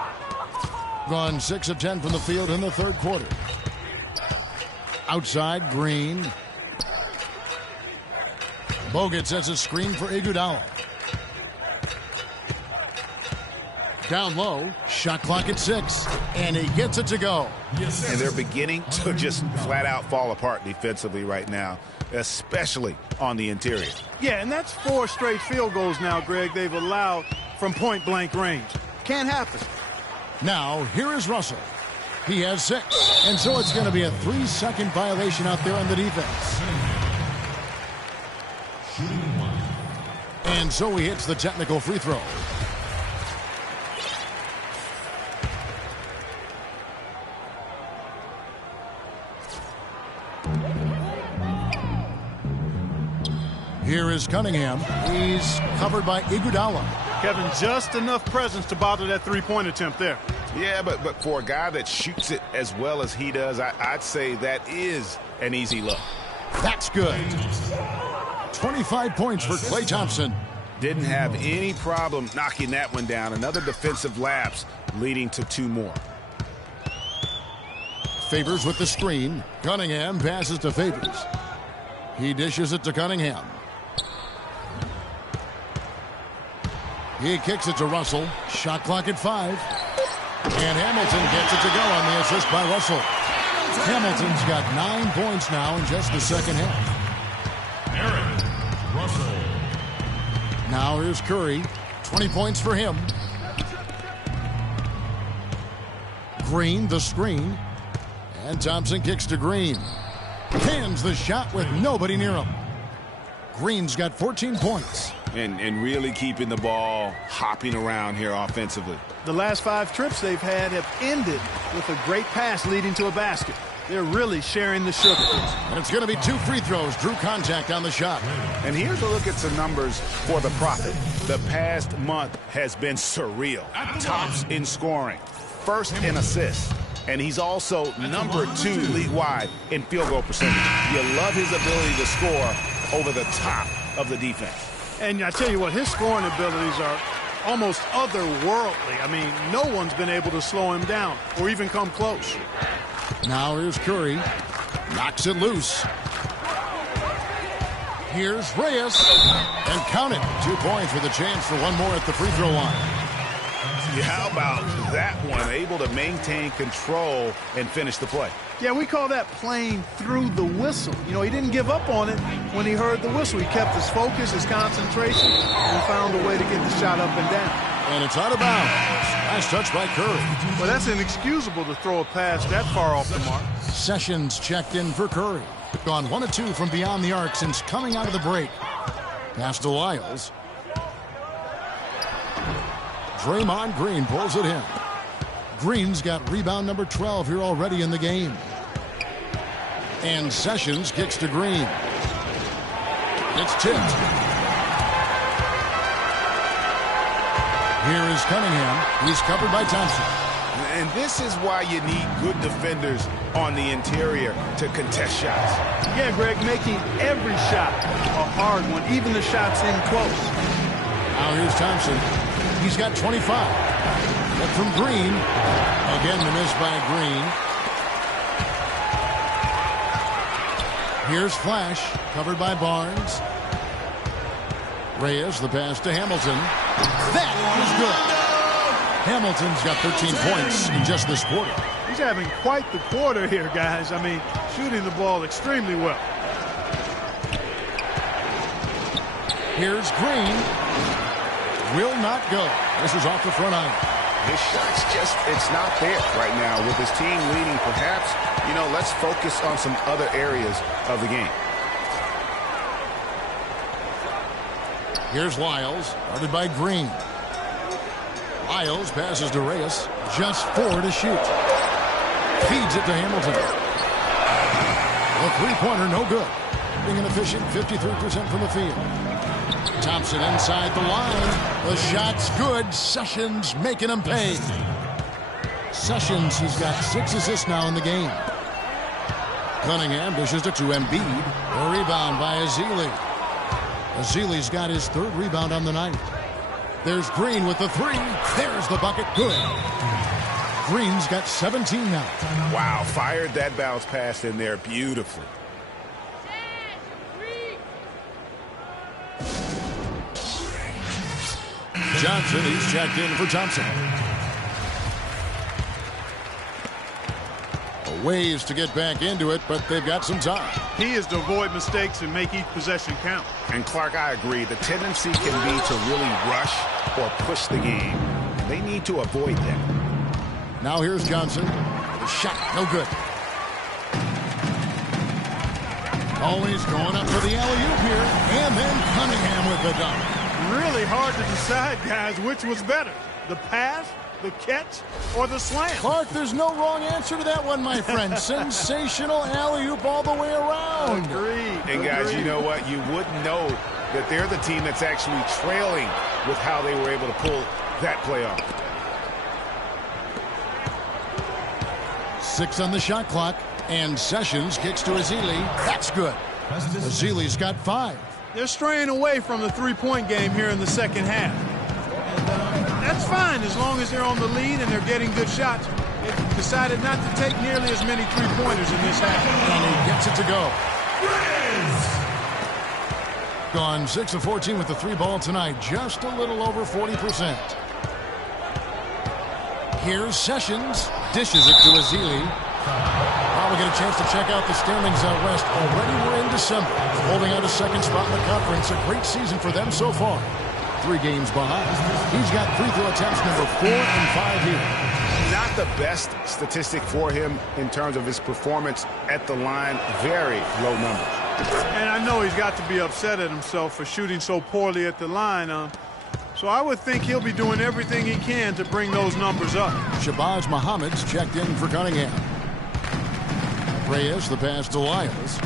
Gone 6 of 10 from the field in the third quarter. Outside, Green. Bogut sets a screen for Iguodala. Down low, shot clock at 6, and he gets it to go. And they're beginning to just flat out fall apart defensively right now, especially on the interior. Yeah, and that's 4 straight field goals now, Greg, they've allowed from point-blank range. Can't happen. Now, here is Russell. He has 6, and so it's going to be a 3-second violation out there on the defense. And so he hits the technical free throw. Here is Cunningham. He's covered by Iguodala. Kevin, just enough presence to bother that three-point attempt there. Yeah, but for a guy that shoots it as well as he does, I'd say that is an easy look. That's good. 25 points for Klay Thompson. Didn't have any problem knocking that one down. Another defensive lapse leading to 2 more. Favors with the screen. Cunningham passes to Favors. He dishes it to Cunningham. He kicks it to Russell. Shot clock at 5. And Hamilton gets it to go on the assist by Russell. Hamilton's got 9 points now in just the second half. Now here's Curry. 20 points for him. Green, the screen. And Thompson kicks to Green. Hands the shot with nobody near him. Green's got 14 points. And really keeping the ball hopping around here offensively. The last 5 trips they've had have ended with a great pass leading to a basket. They're really sharing the sugar. And it's going to be 2 free throws. Drew contact on the shot. And here's a look at some numbers for the Prophet. The past month has been surreal. Tops in scoring, first in assists, and he's also number 2 league-wide in field goal percentage. You love his ability to score over the top of the defense. And I tell you what, his scoring abilities are almost otherworldly. I mean, no one's been able to slow him down or even come close. Now here's Curry. Knocks it loose. Here's Reyes. And count it. 2 points with a chance for one more at the free throw line. Yeah, how about that one? Able to maintain control and finish the play. Yeah, we call that playing through the whistle. You know, he didn't give up on it when he heard the whistle. He kept his focus, his concentration, and found a way to get the shot up and down. And it's out of bounds. Nice touch by Curry. Well, that's inexcusable to throw a pass that far off the mark. Sessions checked in for Curry. Gone 1 of 2 from beyond the arc since coming out of the break. Pass to Lyles. Draymond Green pulls it in. Green's got rebound number 12 here already in the game. And Sessions kicks to Green. It's tipped. Here is Cunningham. He's covered by Thompson. And this is why you need good defenders on the interior to contest shots. Yeah, Greg, making every shot a hard one, even the shots in close. Now here's Thompson. He's got 25. But from Green. Again, the miss by Green. Here's Flash, covered by Barnes. Reyes, the pass to Hamilton. That is good. Hamilton's got 13 points in just this quarter. He's having quite the quarter here, guys. I mean, shooting the ball extremely well. Here's Green. Will not go. This is off the front iron. His shot's just, it's not there right now. With his team leading, perhaps, you know, let's focus on some other areas of the game. Here's Lyles, guarded by Green. Lyles passes to Reyes. Just 4 to shoot. Feeds it to Hamilton. A three-pointer, no good. Being an efficient 53% from the field. Thompson inside the line. The shot's good. Sessions making him pay. Sessions, he's got 6 assists now in the game. Cunningham dishes it to Embiid. A rebound by Ezeli. Ezeli's got his 3rd rebound on the night. There's Green with the 3. There's the bucket. Good. Green's got 17 now. Wow, fired that bounce pass in there beautifully. Johnson, he's checked in for Thompson. A ways to get back into it, but they've got some time. He is to avoid mistakes and make each possession count. And Clark, I agree. The tendency can be to really rush or push the game. They need to avoid that. Now here's Johnson. The shot, no good. Always going up for the alley-oop here. And then Cunningham with the dunk. Really hard to decide, guys, which was better. The pass, the catch, or the slam? Clark, there's no wrong answer to that one, my friend. Sensational alley-oop all the way around. Agreed. And guys, you know what? You wouldn't know that they're the team that's actually trailing with how they were able to pull that play off. 6 on the shot clock, and Sessions kicks to Ezeli. That's good. Ezeli's got 5. They're straying away from the three-point game here in the second half. And that's fine as long as they're on the lead and they're getting good shots. They decided not to take nearly as many three-pointers in this half. And he gets it to go. Gone 6 of 14 with the 3 ball tonight. Just a little over 40%. Here's Sessions. Dishes it to Ezeli. Now we get a chance to check out the standings out west. Already we're in December. Holding out a 2nd spot in the conference. A great season for them so far. 3 games behind. He's got free throw attempts number 4 and 5 here. Not the best statistic for him in terms of his performance at the line. Very low numbers. And I know he's got to be upset at himself for shooting so poorly at the line. So I would think he'll be doing everything he can to bring those numbers up. Shabazz Muhammad's checked in for Cunningham. Reyes, the pass to Lyles.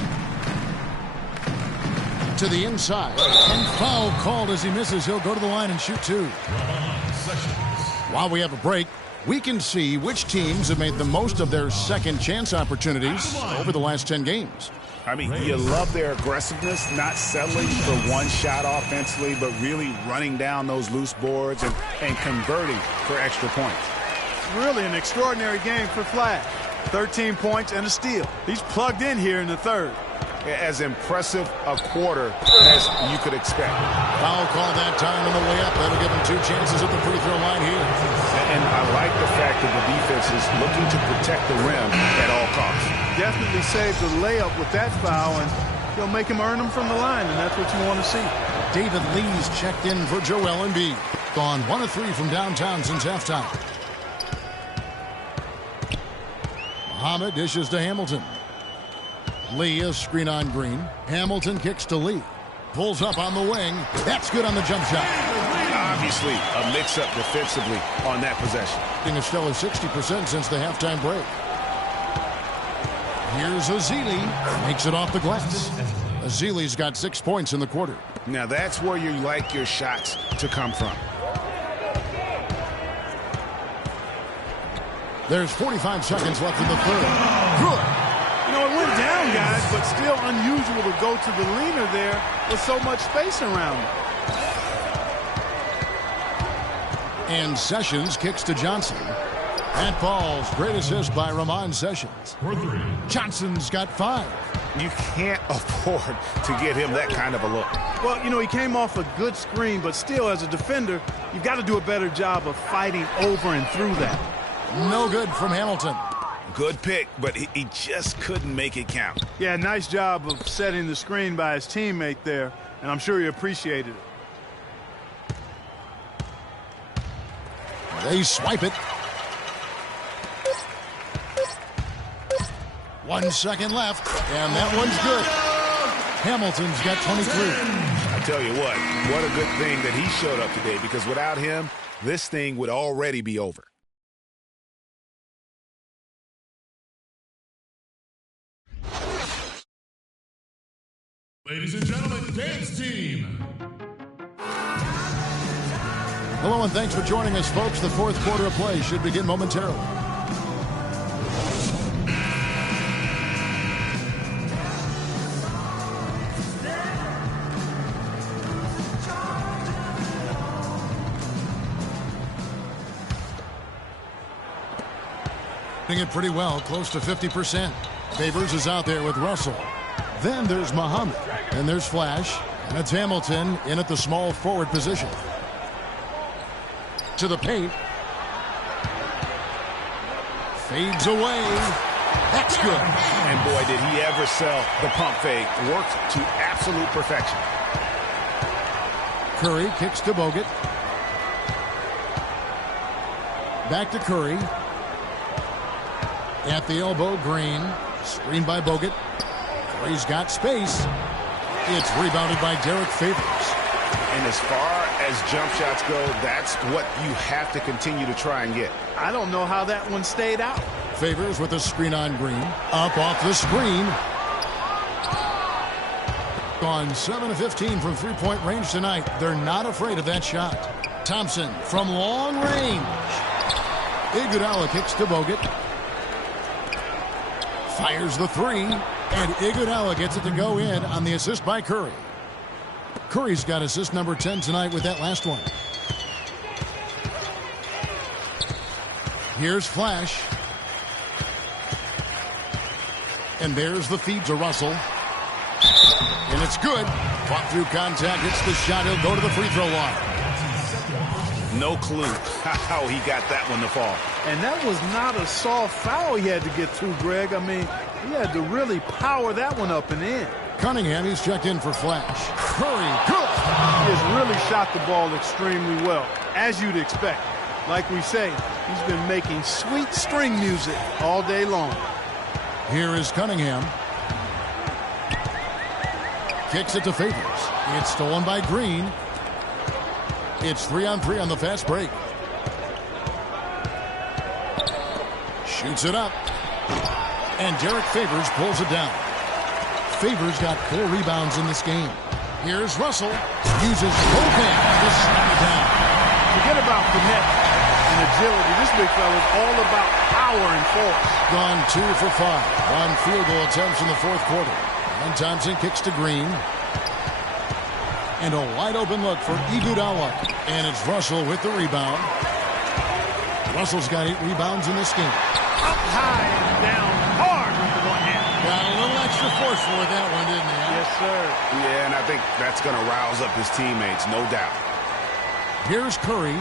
To the inside. And foul called as he misses. He'll go to the line and shoot 2. While we have a break, we can see which teams have made the most of their second chance opportunities over the last 10 games. I mean, you love their aggressiveness, not settling for one shot offensively, but really running down those loose boards and converting for extra points. Really an extraordinary game for Flash. 13 points and a steal. He's plugged in here in the 3rd. as impressive a quarter as you could expect. Foul call that time on the way up. That'll give him 2 chances at the free throw line here. And I like the fact that the defense is looking to protect the rim at all costs. Definitely saved the layup with that foul, and he'll make him earn them from the line, and that's what you want to see. David Lee's checked in for Joel Embiid. Gone 1 of 3 from downtown since halftime. Muhammad dishes to Hamilton. Lee, a screen on Green. Hamilton kicks to Lee. Pulls up on the wing. That's good on the jump shot. Obviously, a mix-up defensively on that possession. A stellar 60% since the halftime break. Here's Ezeli. Makes it off the glass. Ezeli's got 6 points in the quarter. Now that's where you like your shots to come from. There's 45 seconds left in the third. Good. You know, it went down, guys, but still unusual to go to the leaner there with so much space around him. And Sessions kicks to Johnson. That falls. Great assist by Ramon Sessions. Johnson's got 5. You can't afford to get him that kind of a look. Well, you know, he came off a good screen, but still, as a defender, you've got to do a better job of fighting over and through that. No good from Hamilton. Good pick, but he just couldn't make it count. Yeah, nice job of setting the screen by his teammate there, and I'm sure he appreciated it. They swipe it. 1 second left, and that one's good. Hamilton's got 23. I tell you what a good thing that he showed up today, because without him, this thing would already be over. Ladies and gentlemen, dance team. Hello and thanks for joining us, folks. The fourth quarter of play should begin momentarily. Doing it pretty well, close to 50%. Favors is out there with Russell. Then there's Muhammad, and there's Flash, and it's Hamilton in at the small forward position. To the paint. Fades away. That's good. And boy, did he ever sell the pump fake. Worked to absolute perfection. Curry kicks to Bogut. Back to Curry. At the elbow, Green. Screened by Bogut. Curry's got space. It's rebounded by Derek Favors. And as far as jump shots go, that's what you have to continue to try and get. I don't know how that one stayed out. Favors with a screen on Green. Up off the screen. Gone 7 of 15 from three-point range tonight. They're not afraid of that shot. Thompson from long range. Iguodala kicks to Bogut. Fires the three. And Iguodala gets it to go in on the assist by Curry. Curry's got assist number 10 tonight with that last one. Here's Flash. And there's the feed to Russell. And it's good. Fought through contact. Hits the shot. He'll go to the free throw line. No clue how he got that one to fall. And that was not a soft foul he had to get through, Greg. I mean, he had to really power that one up and in. Cunningham, he's checked in for Flash. Curry, good. He has really shot the ball extremely well, as you'd expect. Like we say, he's been making sweet string music all day long. Here is Cunningham. Kicks it to Favors. It's stolen by Green. It's 3-on-3 on the fast break. Shoots it up. And Derek Favors pulls it down. Favors got 4 rebounds in this game. Here's Russell. Uses both hands to slam it down. Forget about finesse and agility. This big fella is all about power and force. Gone 2 for 5 on field goal attempts in the fourth quarter. And Thompson kicks to Green. And a wide open look for Iguodala. And it's Russell with the rebound. Russell's got 8 rebounds in this game. Up high and down hard with the one hand. Got a little extra force forceful with that one, didn't he? Yes, sir. Yeah, and I think that's going to rouse up his teammates, no doubt. Here's Curry.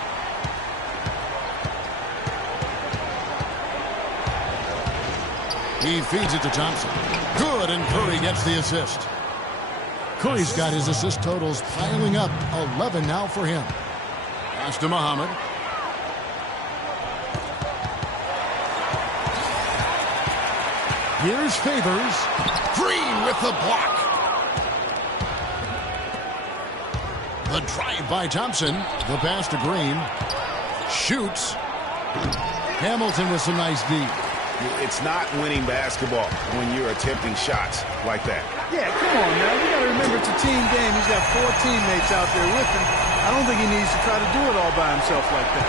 He feeds it to Thompson. Good, and Curry gets the assist. Curry's got his assist totals piling up. 11 now for him. Pass to Muhammad. Here's Favors. Green with the block. The drive by Thompson. The pass to Green. Shoots. Hamilton with some nice D. It's not winning basketball when you're attempting shots like that. Yeah, come on now. You got to remember it's a team game. He's got 4 teammates out there with him. I don't think he needs to try to do it all by himself like that.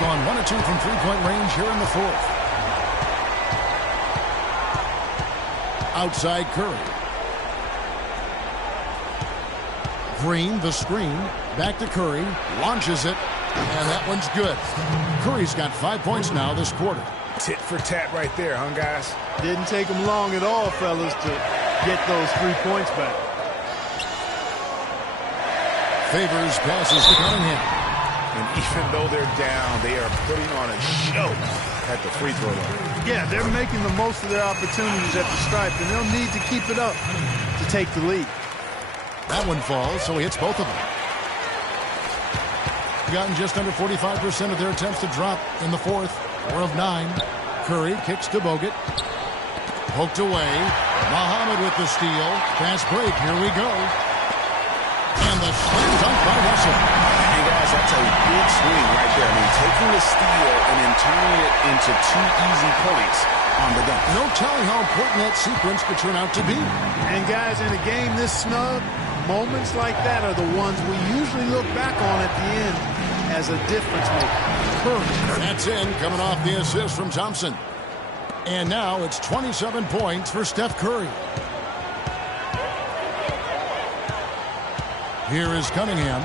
Gone 1 of 2 from three-point range here in the fourth. Outside Curry. Green, the screen. Back to Curry. Launches it. And that one's good. Curry's got 5 points now this quarter. Tit for tat right there, huh, guys? Didn't take him long at all, fellas, to get those 3 points back. Favors passes to Cunningham. And even though they're down, they are putting on a show at the free throw line. Yeah, they're making the most of their opportunities at the stripe, and they'll need to keep it up to take the lead. That one falls, so he hits both of them. Gotten just under 45% of their attempts to drop in the fourth. 4 of 9. Curry kicks to Bogut. Poked away. Muhammad with the steal. Fast break. Here we go. And the slam dunk by Russell. Hey, guys, that's a big swing right there. I mean, taking the steal and then turning it into 2 easy points on the dunk. No telling how important that sequence could turn out to be. And, guys, in a game this snug, moments like that are the ones we usually look back on at the end as a difference maker. That's in, coming off the assist from Thompson. And now it's 27 points for Steph Curry. Here is Cunningham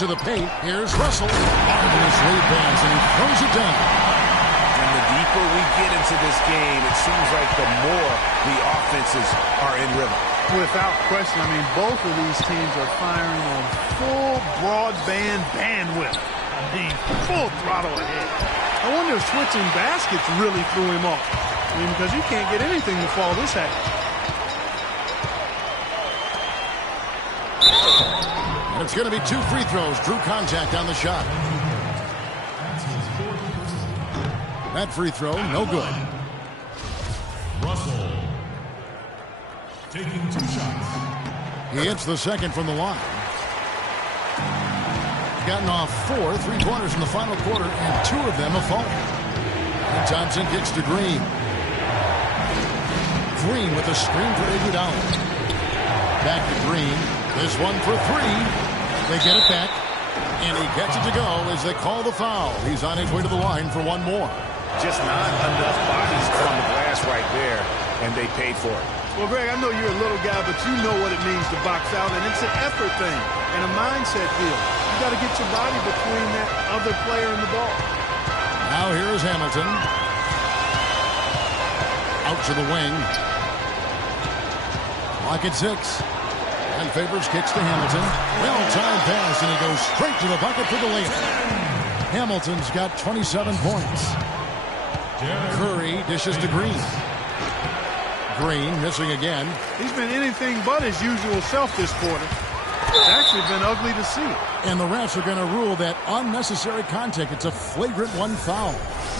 to the paint. Here's Russell. Marvelous lead pass, and he throws it down. And the deeper we get into this game, it seems like the more the offenses are in rhythm. Without question, I mean, both of these teams are firing on full broadband bandwidth. I mean, full throttle ahead. I wonder if switching baskets really threw him off. I mean, because you can't get anything to fall this high. And it's going to be 2 free throws. Drew contact on the shot. That free throw, no good. Russell taking 2 shots. He hits the second from the line. Gotten off 4 3-pointers in the final quarter, and 2 of them have fallen. And Thompson kicks to Green. Green with a screen for Iguodala. Back to Green. This one for 3. They get it back, and he gets it to go as they call the foul. He's on his way to the line for 1 more. Just not enough bodies on the glass right there, and they paid for it. Well, Greg, I know you're a little guy, but you know what it means to box out, and it's an effort thing and a mindset deal. You got to get your body between that other player and the ball. Now here is Hamilton. Out to the wing. Clock at 6. And Favors kicks to Hamilton. Well-timed pass, and he goes straight to the bucket for the layup. Hamilton's got 27 points. Curry dishes to Green. Green missing again. He's been anything but his usual self this quarter. It's actually been ugly to see. And the refs are going to rule that unnecessary contact. It's a flagrant 1 foul.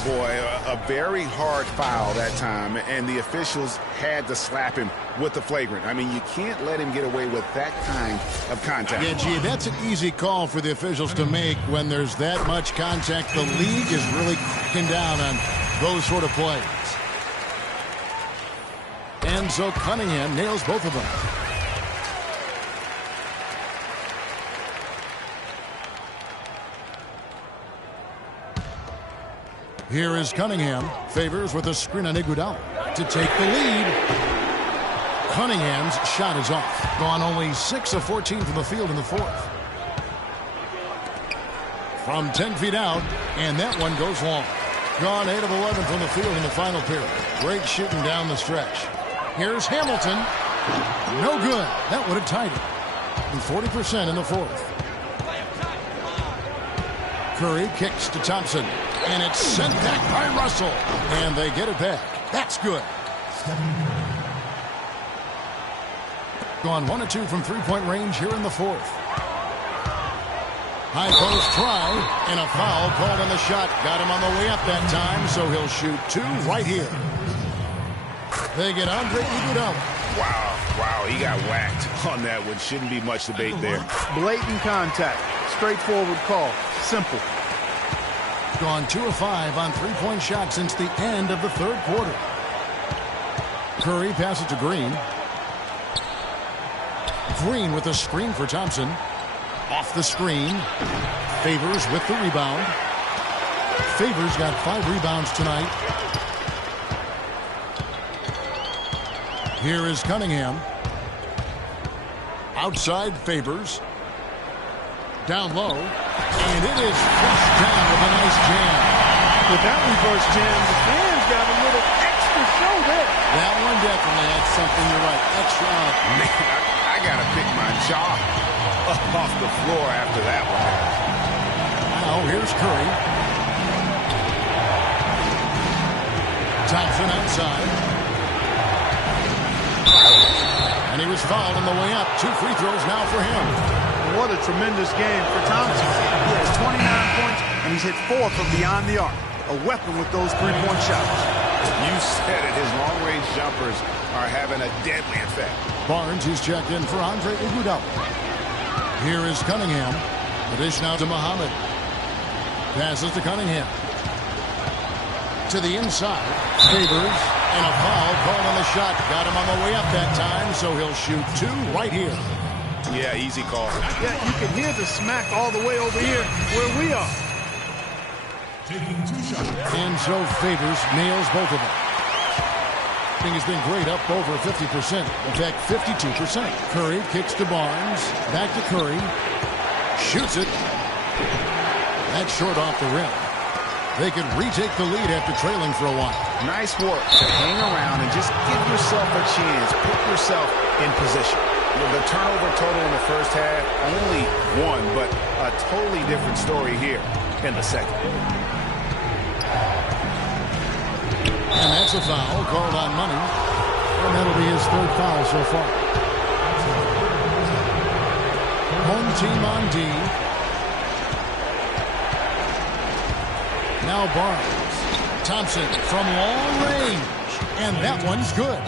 Boy, a very hard foul that time, and the officials had to slap him with the flagrant. I mean, you can't let him get away with that kind of contact. Yeah, gee, that's an easy call for the officials to make when there's that much contact. The league is really cracking down on those sort of plays. And so Cunningham nails both of them. Here is Cunningham. Favors with a screen on Iguodala to take the lead. Cunningham's shot is off. Gone only 6 of 14 from the field in the fourth. From 10 feet out, and that one goes long. Gone 8 of 11 from the field in the final period. Great shooting down the stretch. Here's Hamilton. No good. That would have tied it. And 40% in the fourth. Curry kicks to Thompson. And it's sent back by Russell. And they get it back. That's good. Gone 1 of 2 from three-point range here in the fourth. High post try, and a foul called on the shot. Got him on the way up that time, so he'll shoot 2 right here. They get Andre Iguodala. Wow, he got whacked on that one. Shouldn't be much debate there. Blatant contact. Straightforward call. Simple. Gone 2 of 5 on three-point shots since the end of the third quarter. Curry passes to Green. Green with a screen for Thompson. Off the screen. Favors with the rebound. Favors got 5 rebounds tonight. Here is Cunningham. Outside Favors. Down low. And it is flushed down with a nice jam. With that reverse jam, the fans got a little extra show there. That one definitely had something, you're right. Extra. Man, I got to pick my jaw up off the floor after that one. Now here's Curry. Thompson outside. And he was fouled on the way up. 2 free throws now for him. What a tremendous game for Thompson. He has 29 points, and he's hit 4 from beyond the arc. A weapon with those three-point shots. You said it. His long-range jumpers are having a deadly effect. Barnes is checked in for Andre Iguodala. Here is Cunningham. The dish now to Muhammad. Passes to Cunningham. To the inside. Favors. And a foul called on the shot. Got him on the way up that time, so he'll shoot 2 right here. Yeah, easy call. Yeah, you can hear the smack all the way over here where we are. And so Favors nails both of them. Has been great, up over 50%. In fact, 52%. Curry kicks to Barnes. Back to Curry. Shoots it. That's short off the rim. They could retake the lead after trailing for a while. Nice work to hang around and just give yourself a chance. Put yourself in position. The turnover total in the first half, only 1, but a totally different story here in the second. And that's a foul called on Money. And that'll be his 3rd foul so far. Home team on D. Now Barnes. Thompson from long range. And that one's good.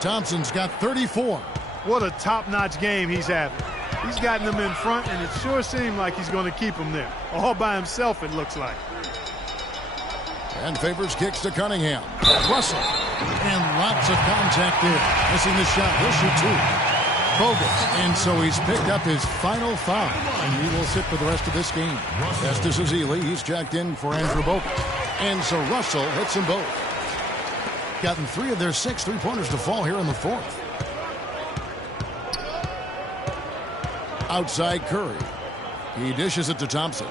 Thompson's got 34. What a top-notch game he's having. He's gotten them in front, and it sure seemed like he's going to keep them there. All by himself, it looks like. And Favors kicks to Cunningham. Russell. And lots of contact there. Missing the shot. He'll shoot 2. Bogus. And so he's picked up his final foul. And he will sit for the rest of this game. Estes Ezeli, he's jacked in for Andrew Bogut. And so Russell hits them both. Gotten 3 of their 6 three-pointers to fall here in the fourth. Outside Curry. He dishes it to Thompson.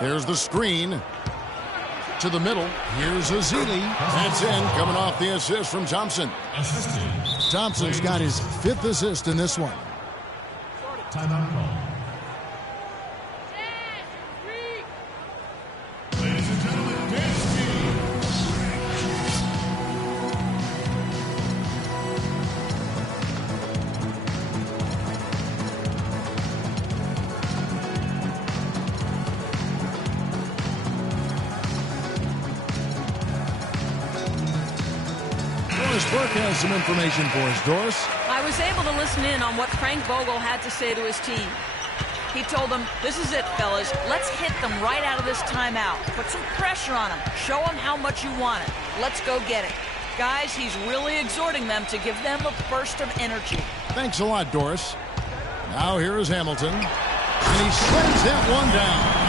There's the screen. To the middle. Here's Ezeli. That's in. Coming off the assist from Thompson. Thompson's got his 5th assist in this one. Timeout call. Ladies and gentlemen, dance team. Doris Burke has some information for us. Doris? I was able to listen in on what Frank Vogel had to say to his team. He told them, this is it, fellas. Let's hit them right out of this timeout. Put some pressure on them. Show them how much you want it. Let's go get it. Guys, he's really exhorting them to give them a burst of energy. Thanks a lot, Doris. Now here is Hamilton. And he slams that one down.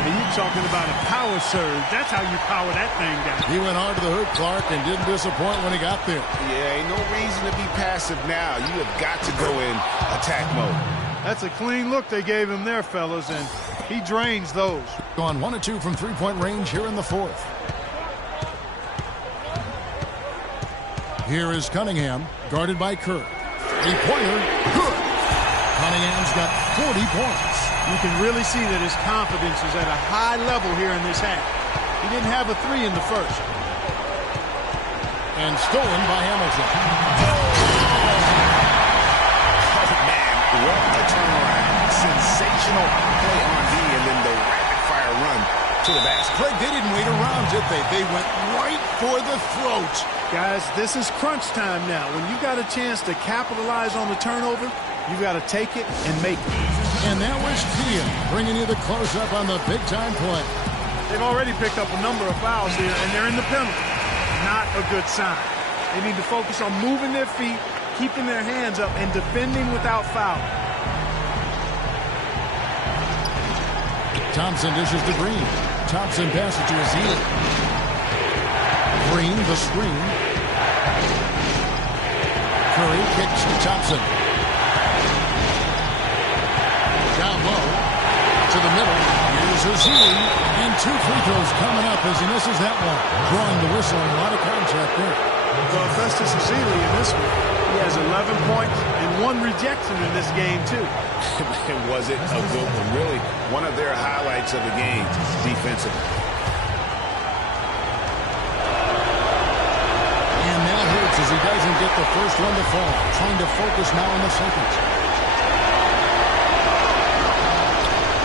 You're talking about a power surge. That's how you power that thing down. He went hard to the hoop, Clark, and didn't disappoint when he got there. Yeah, ain't no reason to be passive now. You have got to go in attack mode. That's a clean look they gave him there, fellas, and he drains those. Gone 1 of 2 from three-point range here in the fourth. Here is Cunningham, guarded by Kerr. Three-pointer, good. Cunningham's got 40 points. You can really see that his confidence is at a high level here in this half. He didn't have a three in the first. And stolen by Hamilton. Oh, man, what a turnaround. Sensational play on D, and then the rapid-fire run to the basket. Craig, they didn't wait around, did they? They went right for the throat. Guys, this is crunch time now. When you got a chance to capitalize on the turnover, you got to take it and make it. And that was Tia bringing you the close-up on the big-time play. They've already picked up a number of fouls here, and they're in the penalty. Not a good sign. They need to focus on moving their feet, keeping their hands up, and defending without foul. Thompson dishes to Green. Thompson passes to Azili. Green, the screen. Curry kicks to Thompson. Down low to the middle. Here's Azili. And 2 free throws coming up as he misses that one. Drawing the whistle and a lot of contact there. Well, Festus Azili in this one, he has 11 points and 1 rejection in this game, too. And was it a good one? Really, one of their highlights of the game defensively. And that hurts as he doesn't get the first one to fall. Trying to focus now on the second.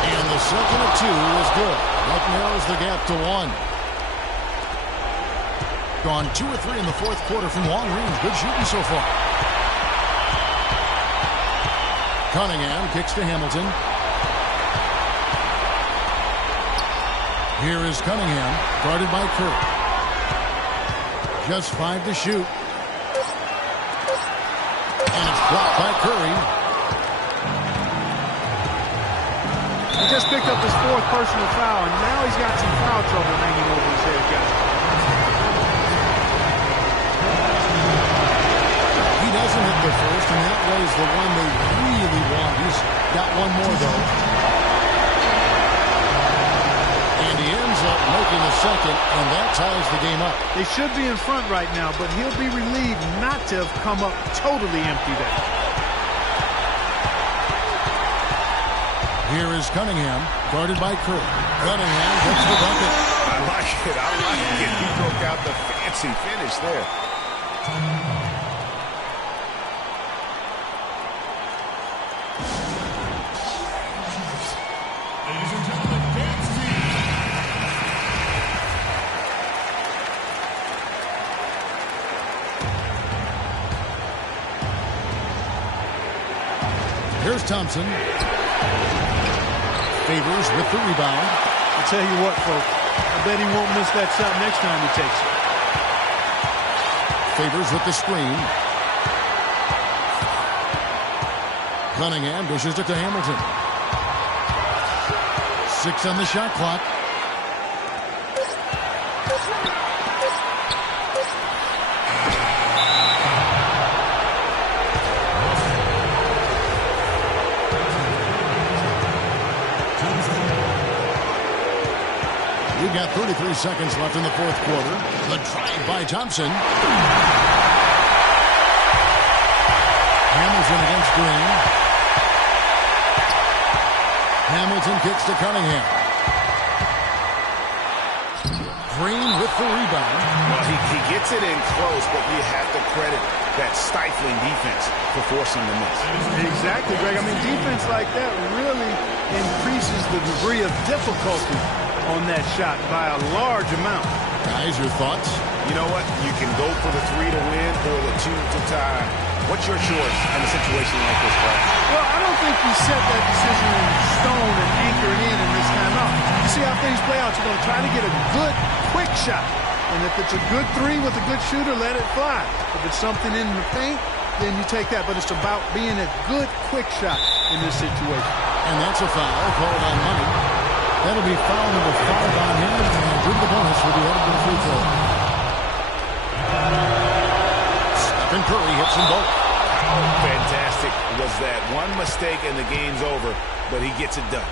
And the second of 2 is good. That narrows the gap to 1. Gone 2 or 3 in the fourth quarter from long range. Good shooting so far. Cunningham kicks to Hamilton. Here is Cunningham, guarded by Kerr. Just 5 to shoot. And it's blocked by Curry. He just picked up his 4th personal foul, and now he's got some foul trouble hanging over his head, guys. He doesn't hit the first, and that was the one they really want. He's got one more, though. And he ends up making the second, and that ties the game up. They should be in front right now, but he'll be relieved not to have come up totally empty there. Here is Cunningham, guarded by Kerr. Cunningham gets the bucket. I like it. I like it. He broke out the fancy finish there. Ladies and gentlemen, dance team. Here's Thompson. Favors with the rebound. I'll tell you what, folks. I bet he won't miss that shot next time he takes it. Favors with the screen. Cunningham dishes it to Hamilton. 6 on the shot clock. We've got 33 seconds left in the fourth quarter. The drive by Thompson. Hamilton against Green. Hamilton kicks to Cunningham. Green with the rebound. Well, he gets it in close, but you have to credit that stifling defense for forcing the miss. Exactly, Greg. I mean, defense like that really increases the degree of difficulty on that shot by a large amount. Guys, your thoughts? You know what? You can go for the 3 to win or the 2 to tie. What's your choice in a situation like this, Brad? Well, I don't think you set that decision in stone and anchor it in this time out. You see how things play out. You're going to try to get a good, quick shot. And if it's a good 3 with a good shooter, let it fly. If it's something in the paint, then you take that. But it's about being a good, quick shot in this situation. And that's a foul called on Money. That'll be foul number 5 on him, and with the bonus for the Oakland free throw. Stephen Curry hits them both. How fantastic was that? One mistake and the game's over, but he gets it done.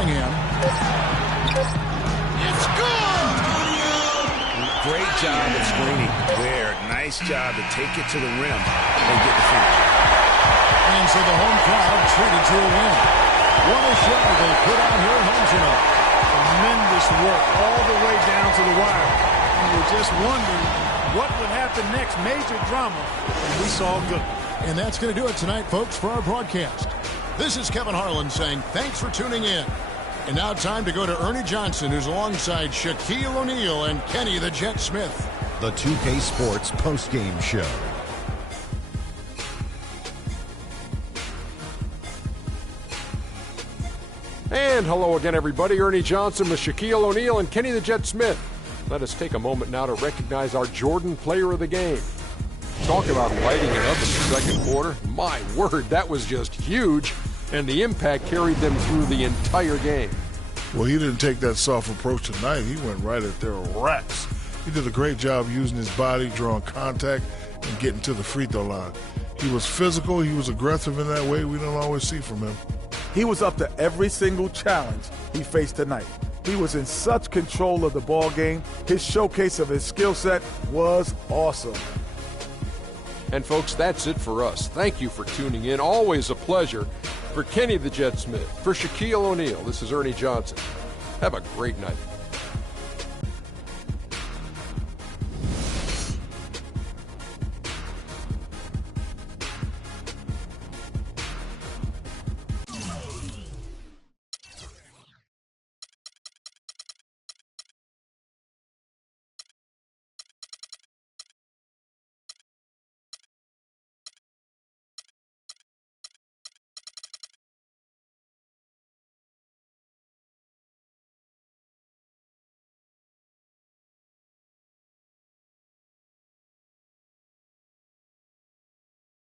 Cunningham. It's good! Great job of screening there. Nice job to take it to the rim and get the finish. And so the home crowd treated to a win. What a show they put on here at home tonight. Tremendous work all the way down to the wire. And we're just wondering what would happen next. Major drama, and we saw good. And that's going to do it tonight, folks, for our broadcast. This is Kevin Harlan saying thanks for tuning in. And now time to go to Ernie Johnson, who's alongside Shaquille O'Neal and Kenny the Jet Smith. The 2K Sports postgame show. And hello again, everybody. Ernie Johnson with Shaquille O'Neal and Kenny the Jet Smith. Let us take a moment now to recognize our Jordan Player of the Game. Talk about lighting it up in the second quarter. My word, that was just huge. And the impact carried them through the entire game. Well, he didn't take that soft approach tonight. He went right at their racks. He did a great job using his body, drawing contact, and getting to the free throw line. He was physical. He was aggressive in that way we don't always see from him. He was up to every single challenge he faced tonight. He was in such control of the ball game. His showcase of his skill set was awesome. And folks, that's it for us. Thank you for tuning in. Always a pleasure. For Kenny the Jet Smith, for Shaquille O'Neal, this is Ernie Johnson. Have a great night.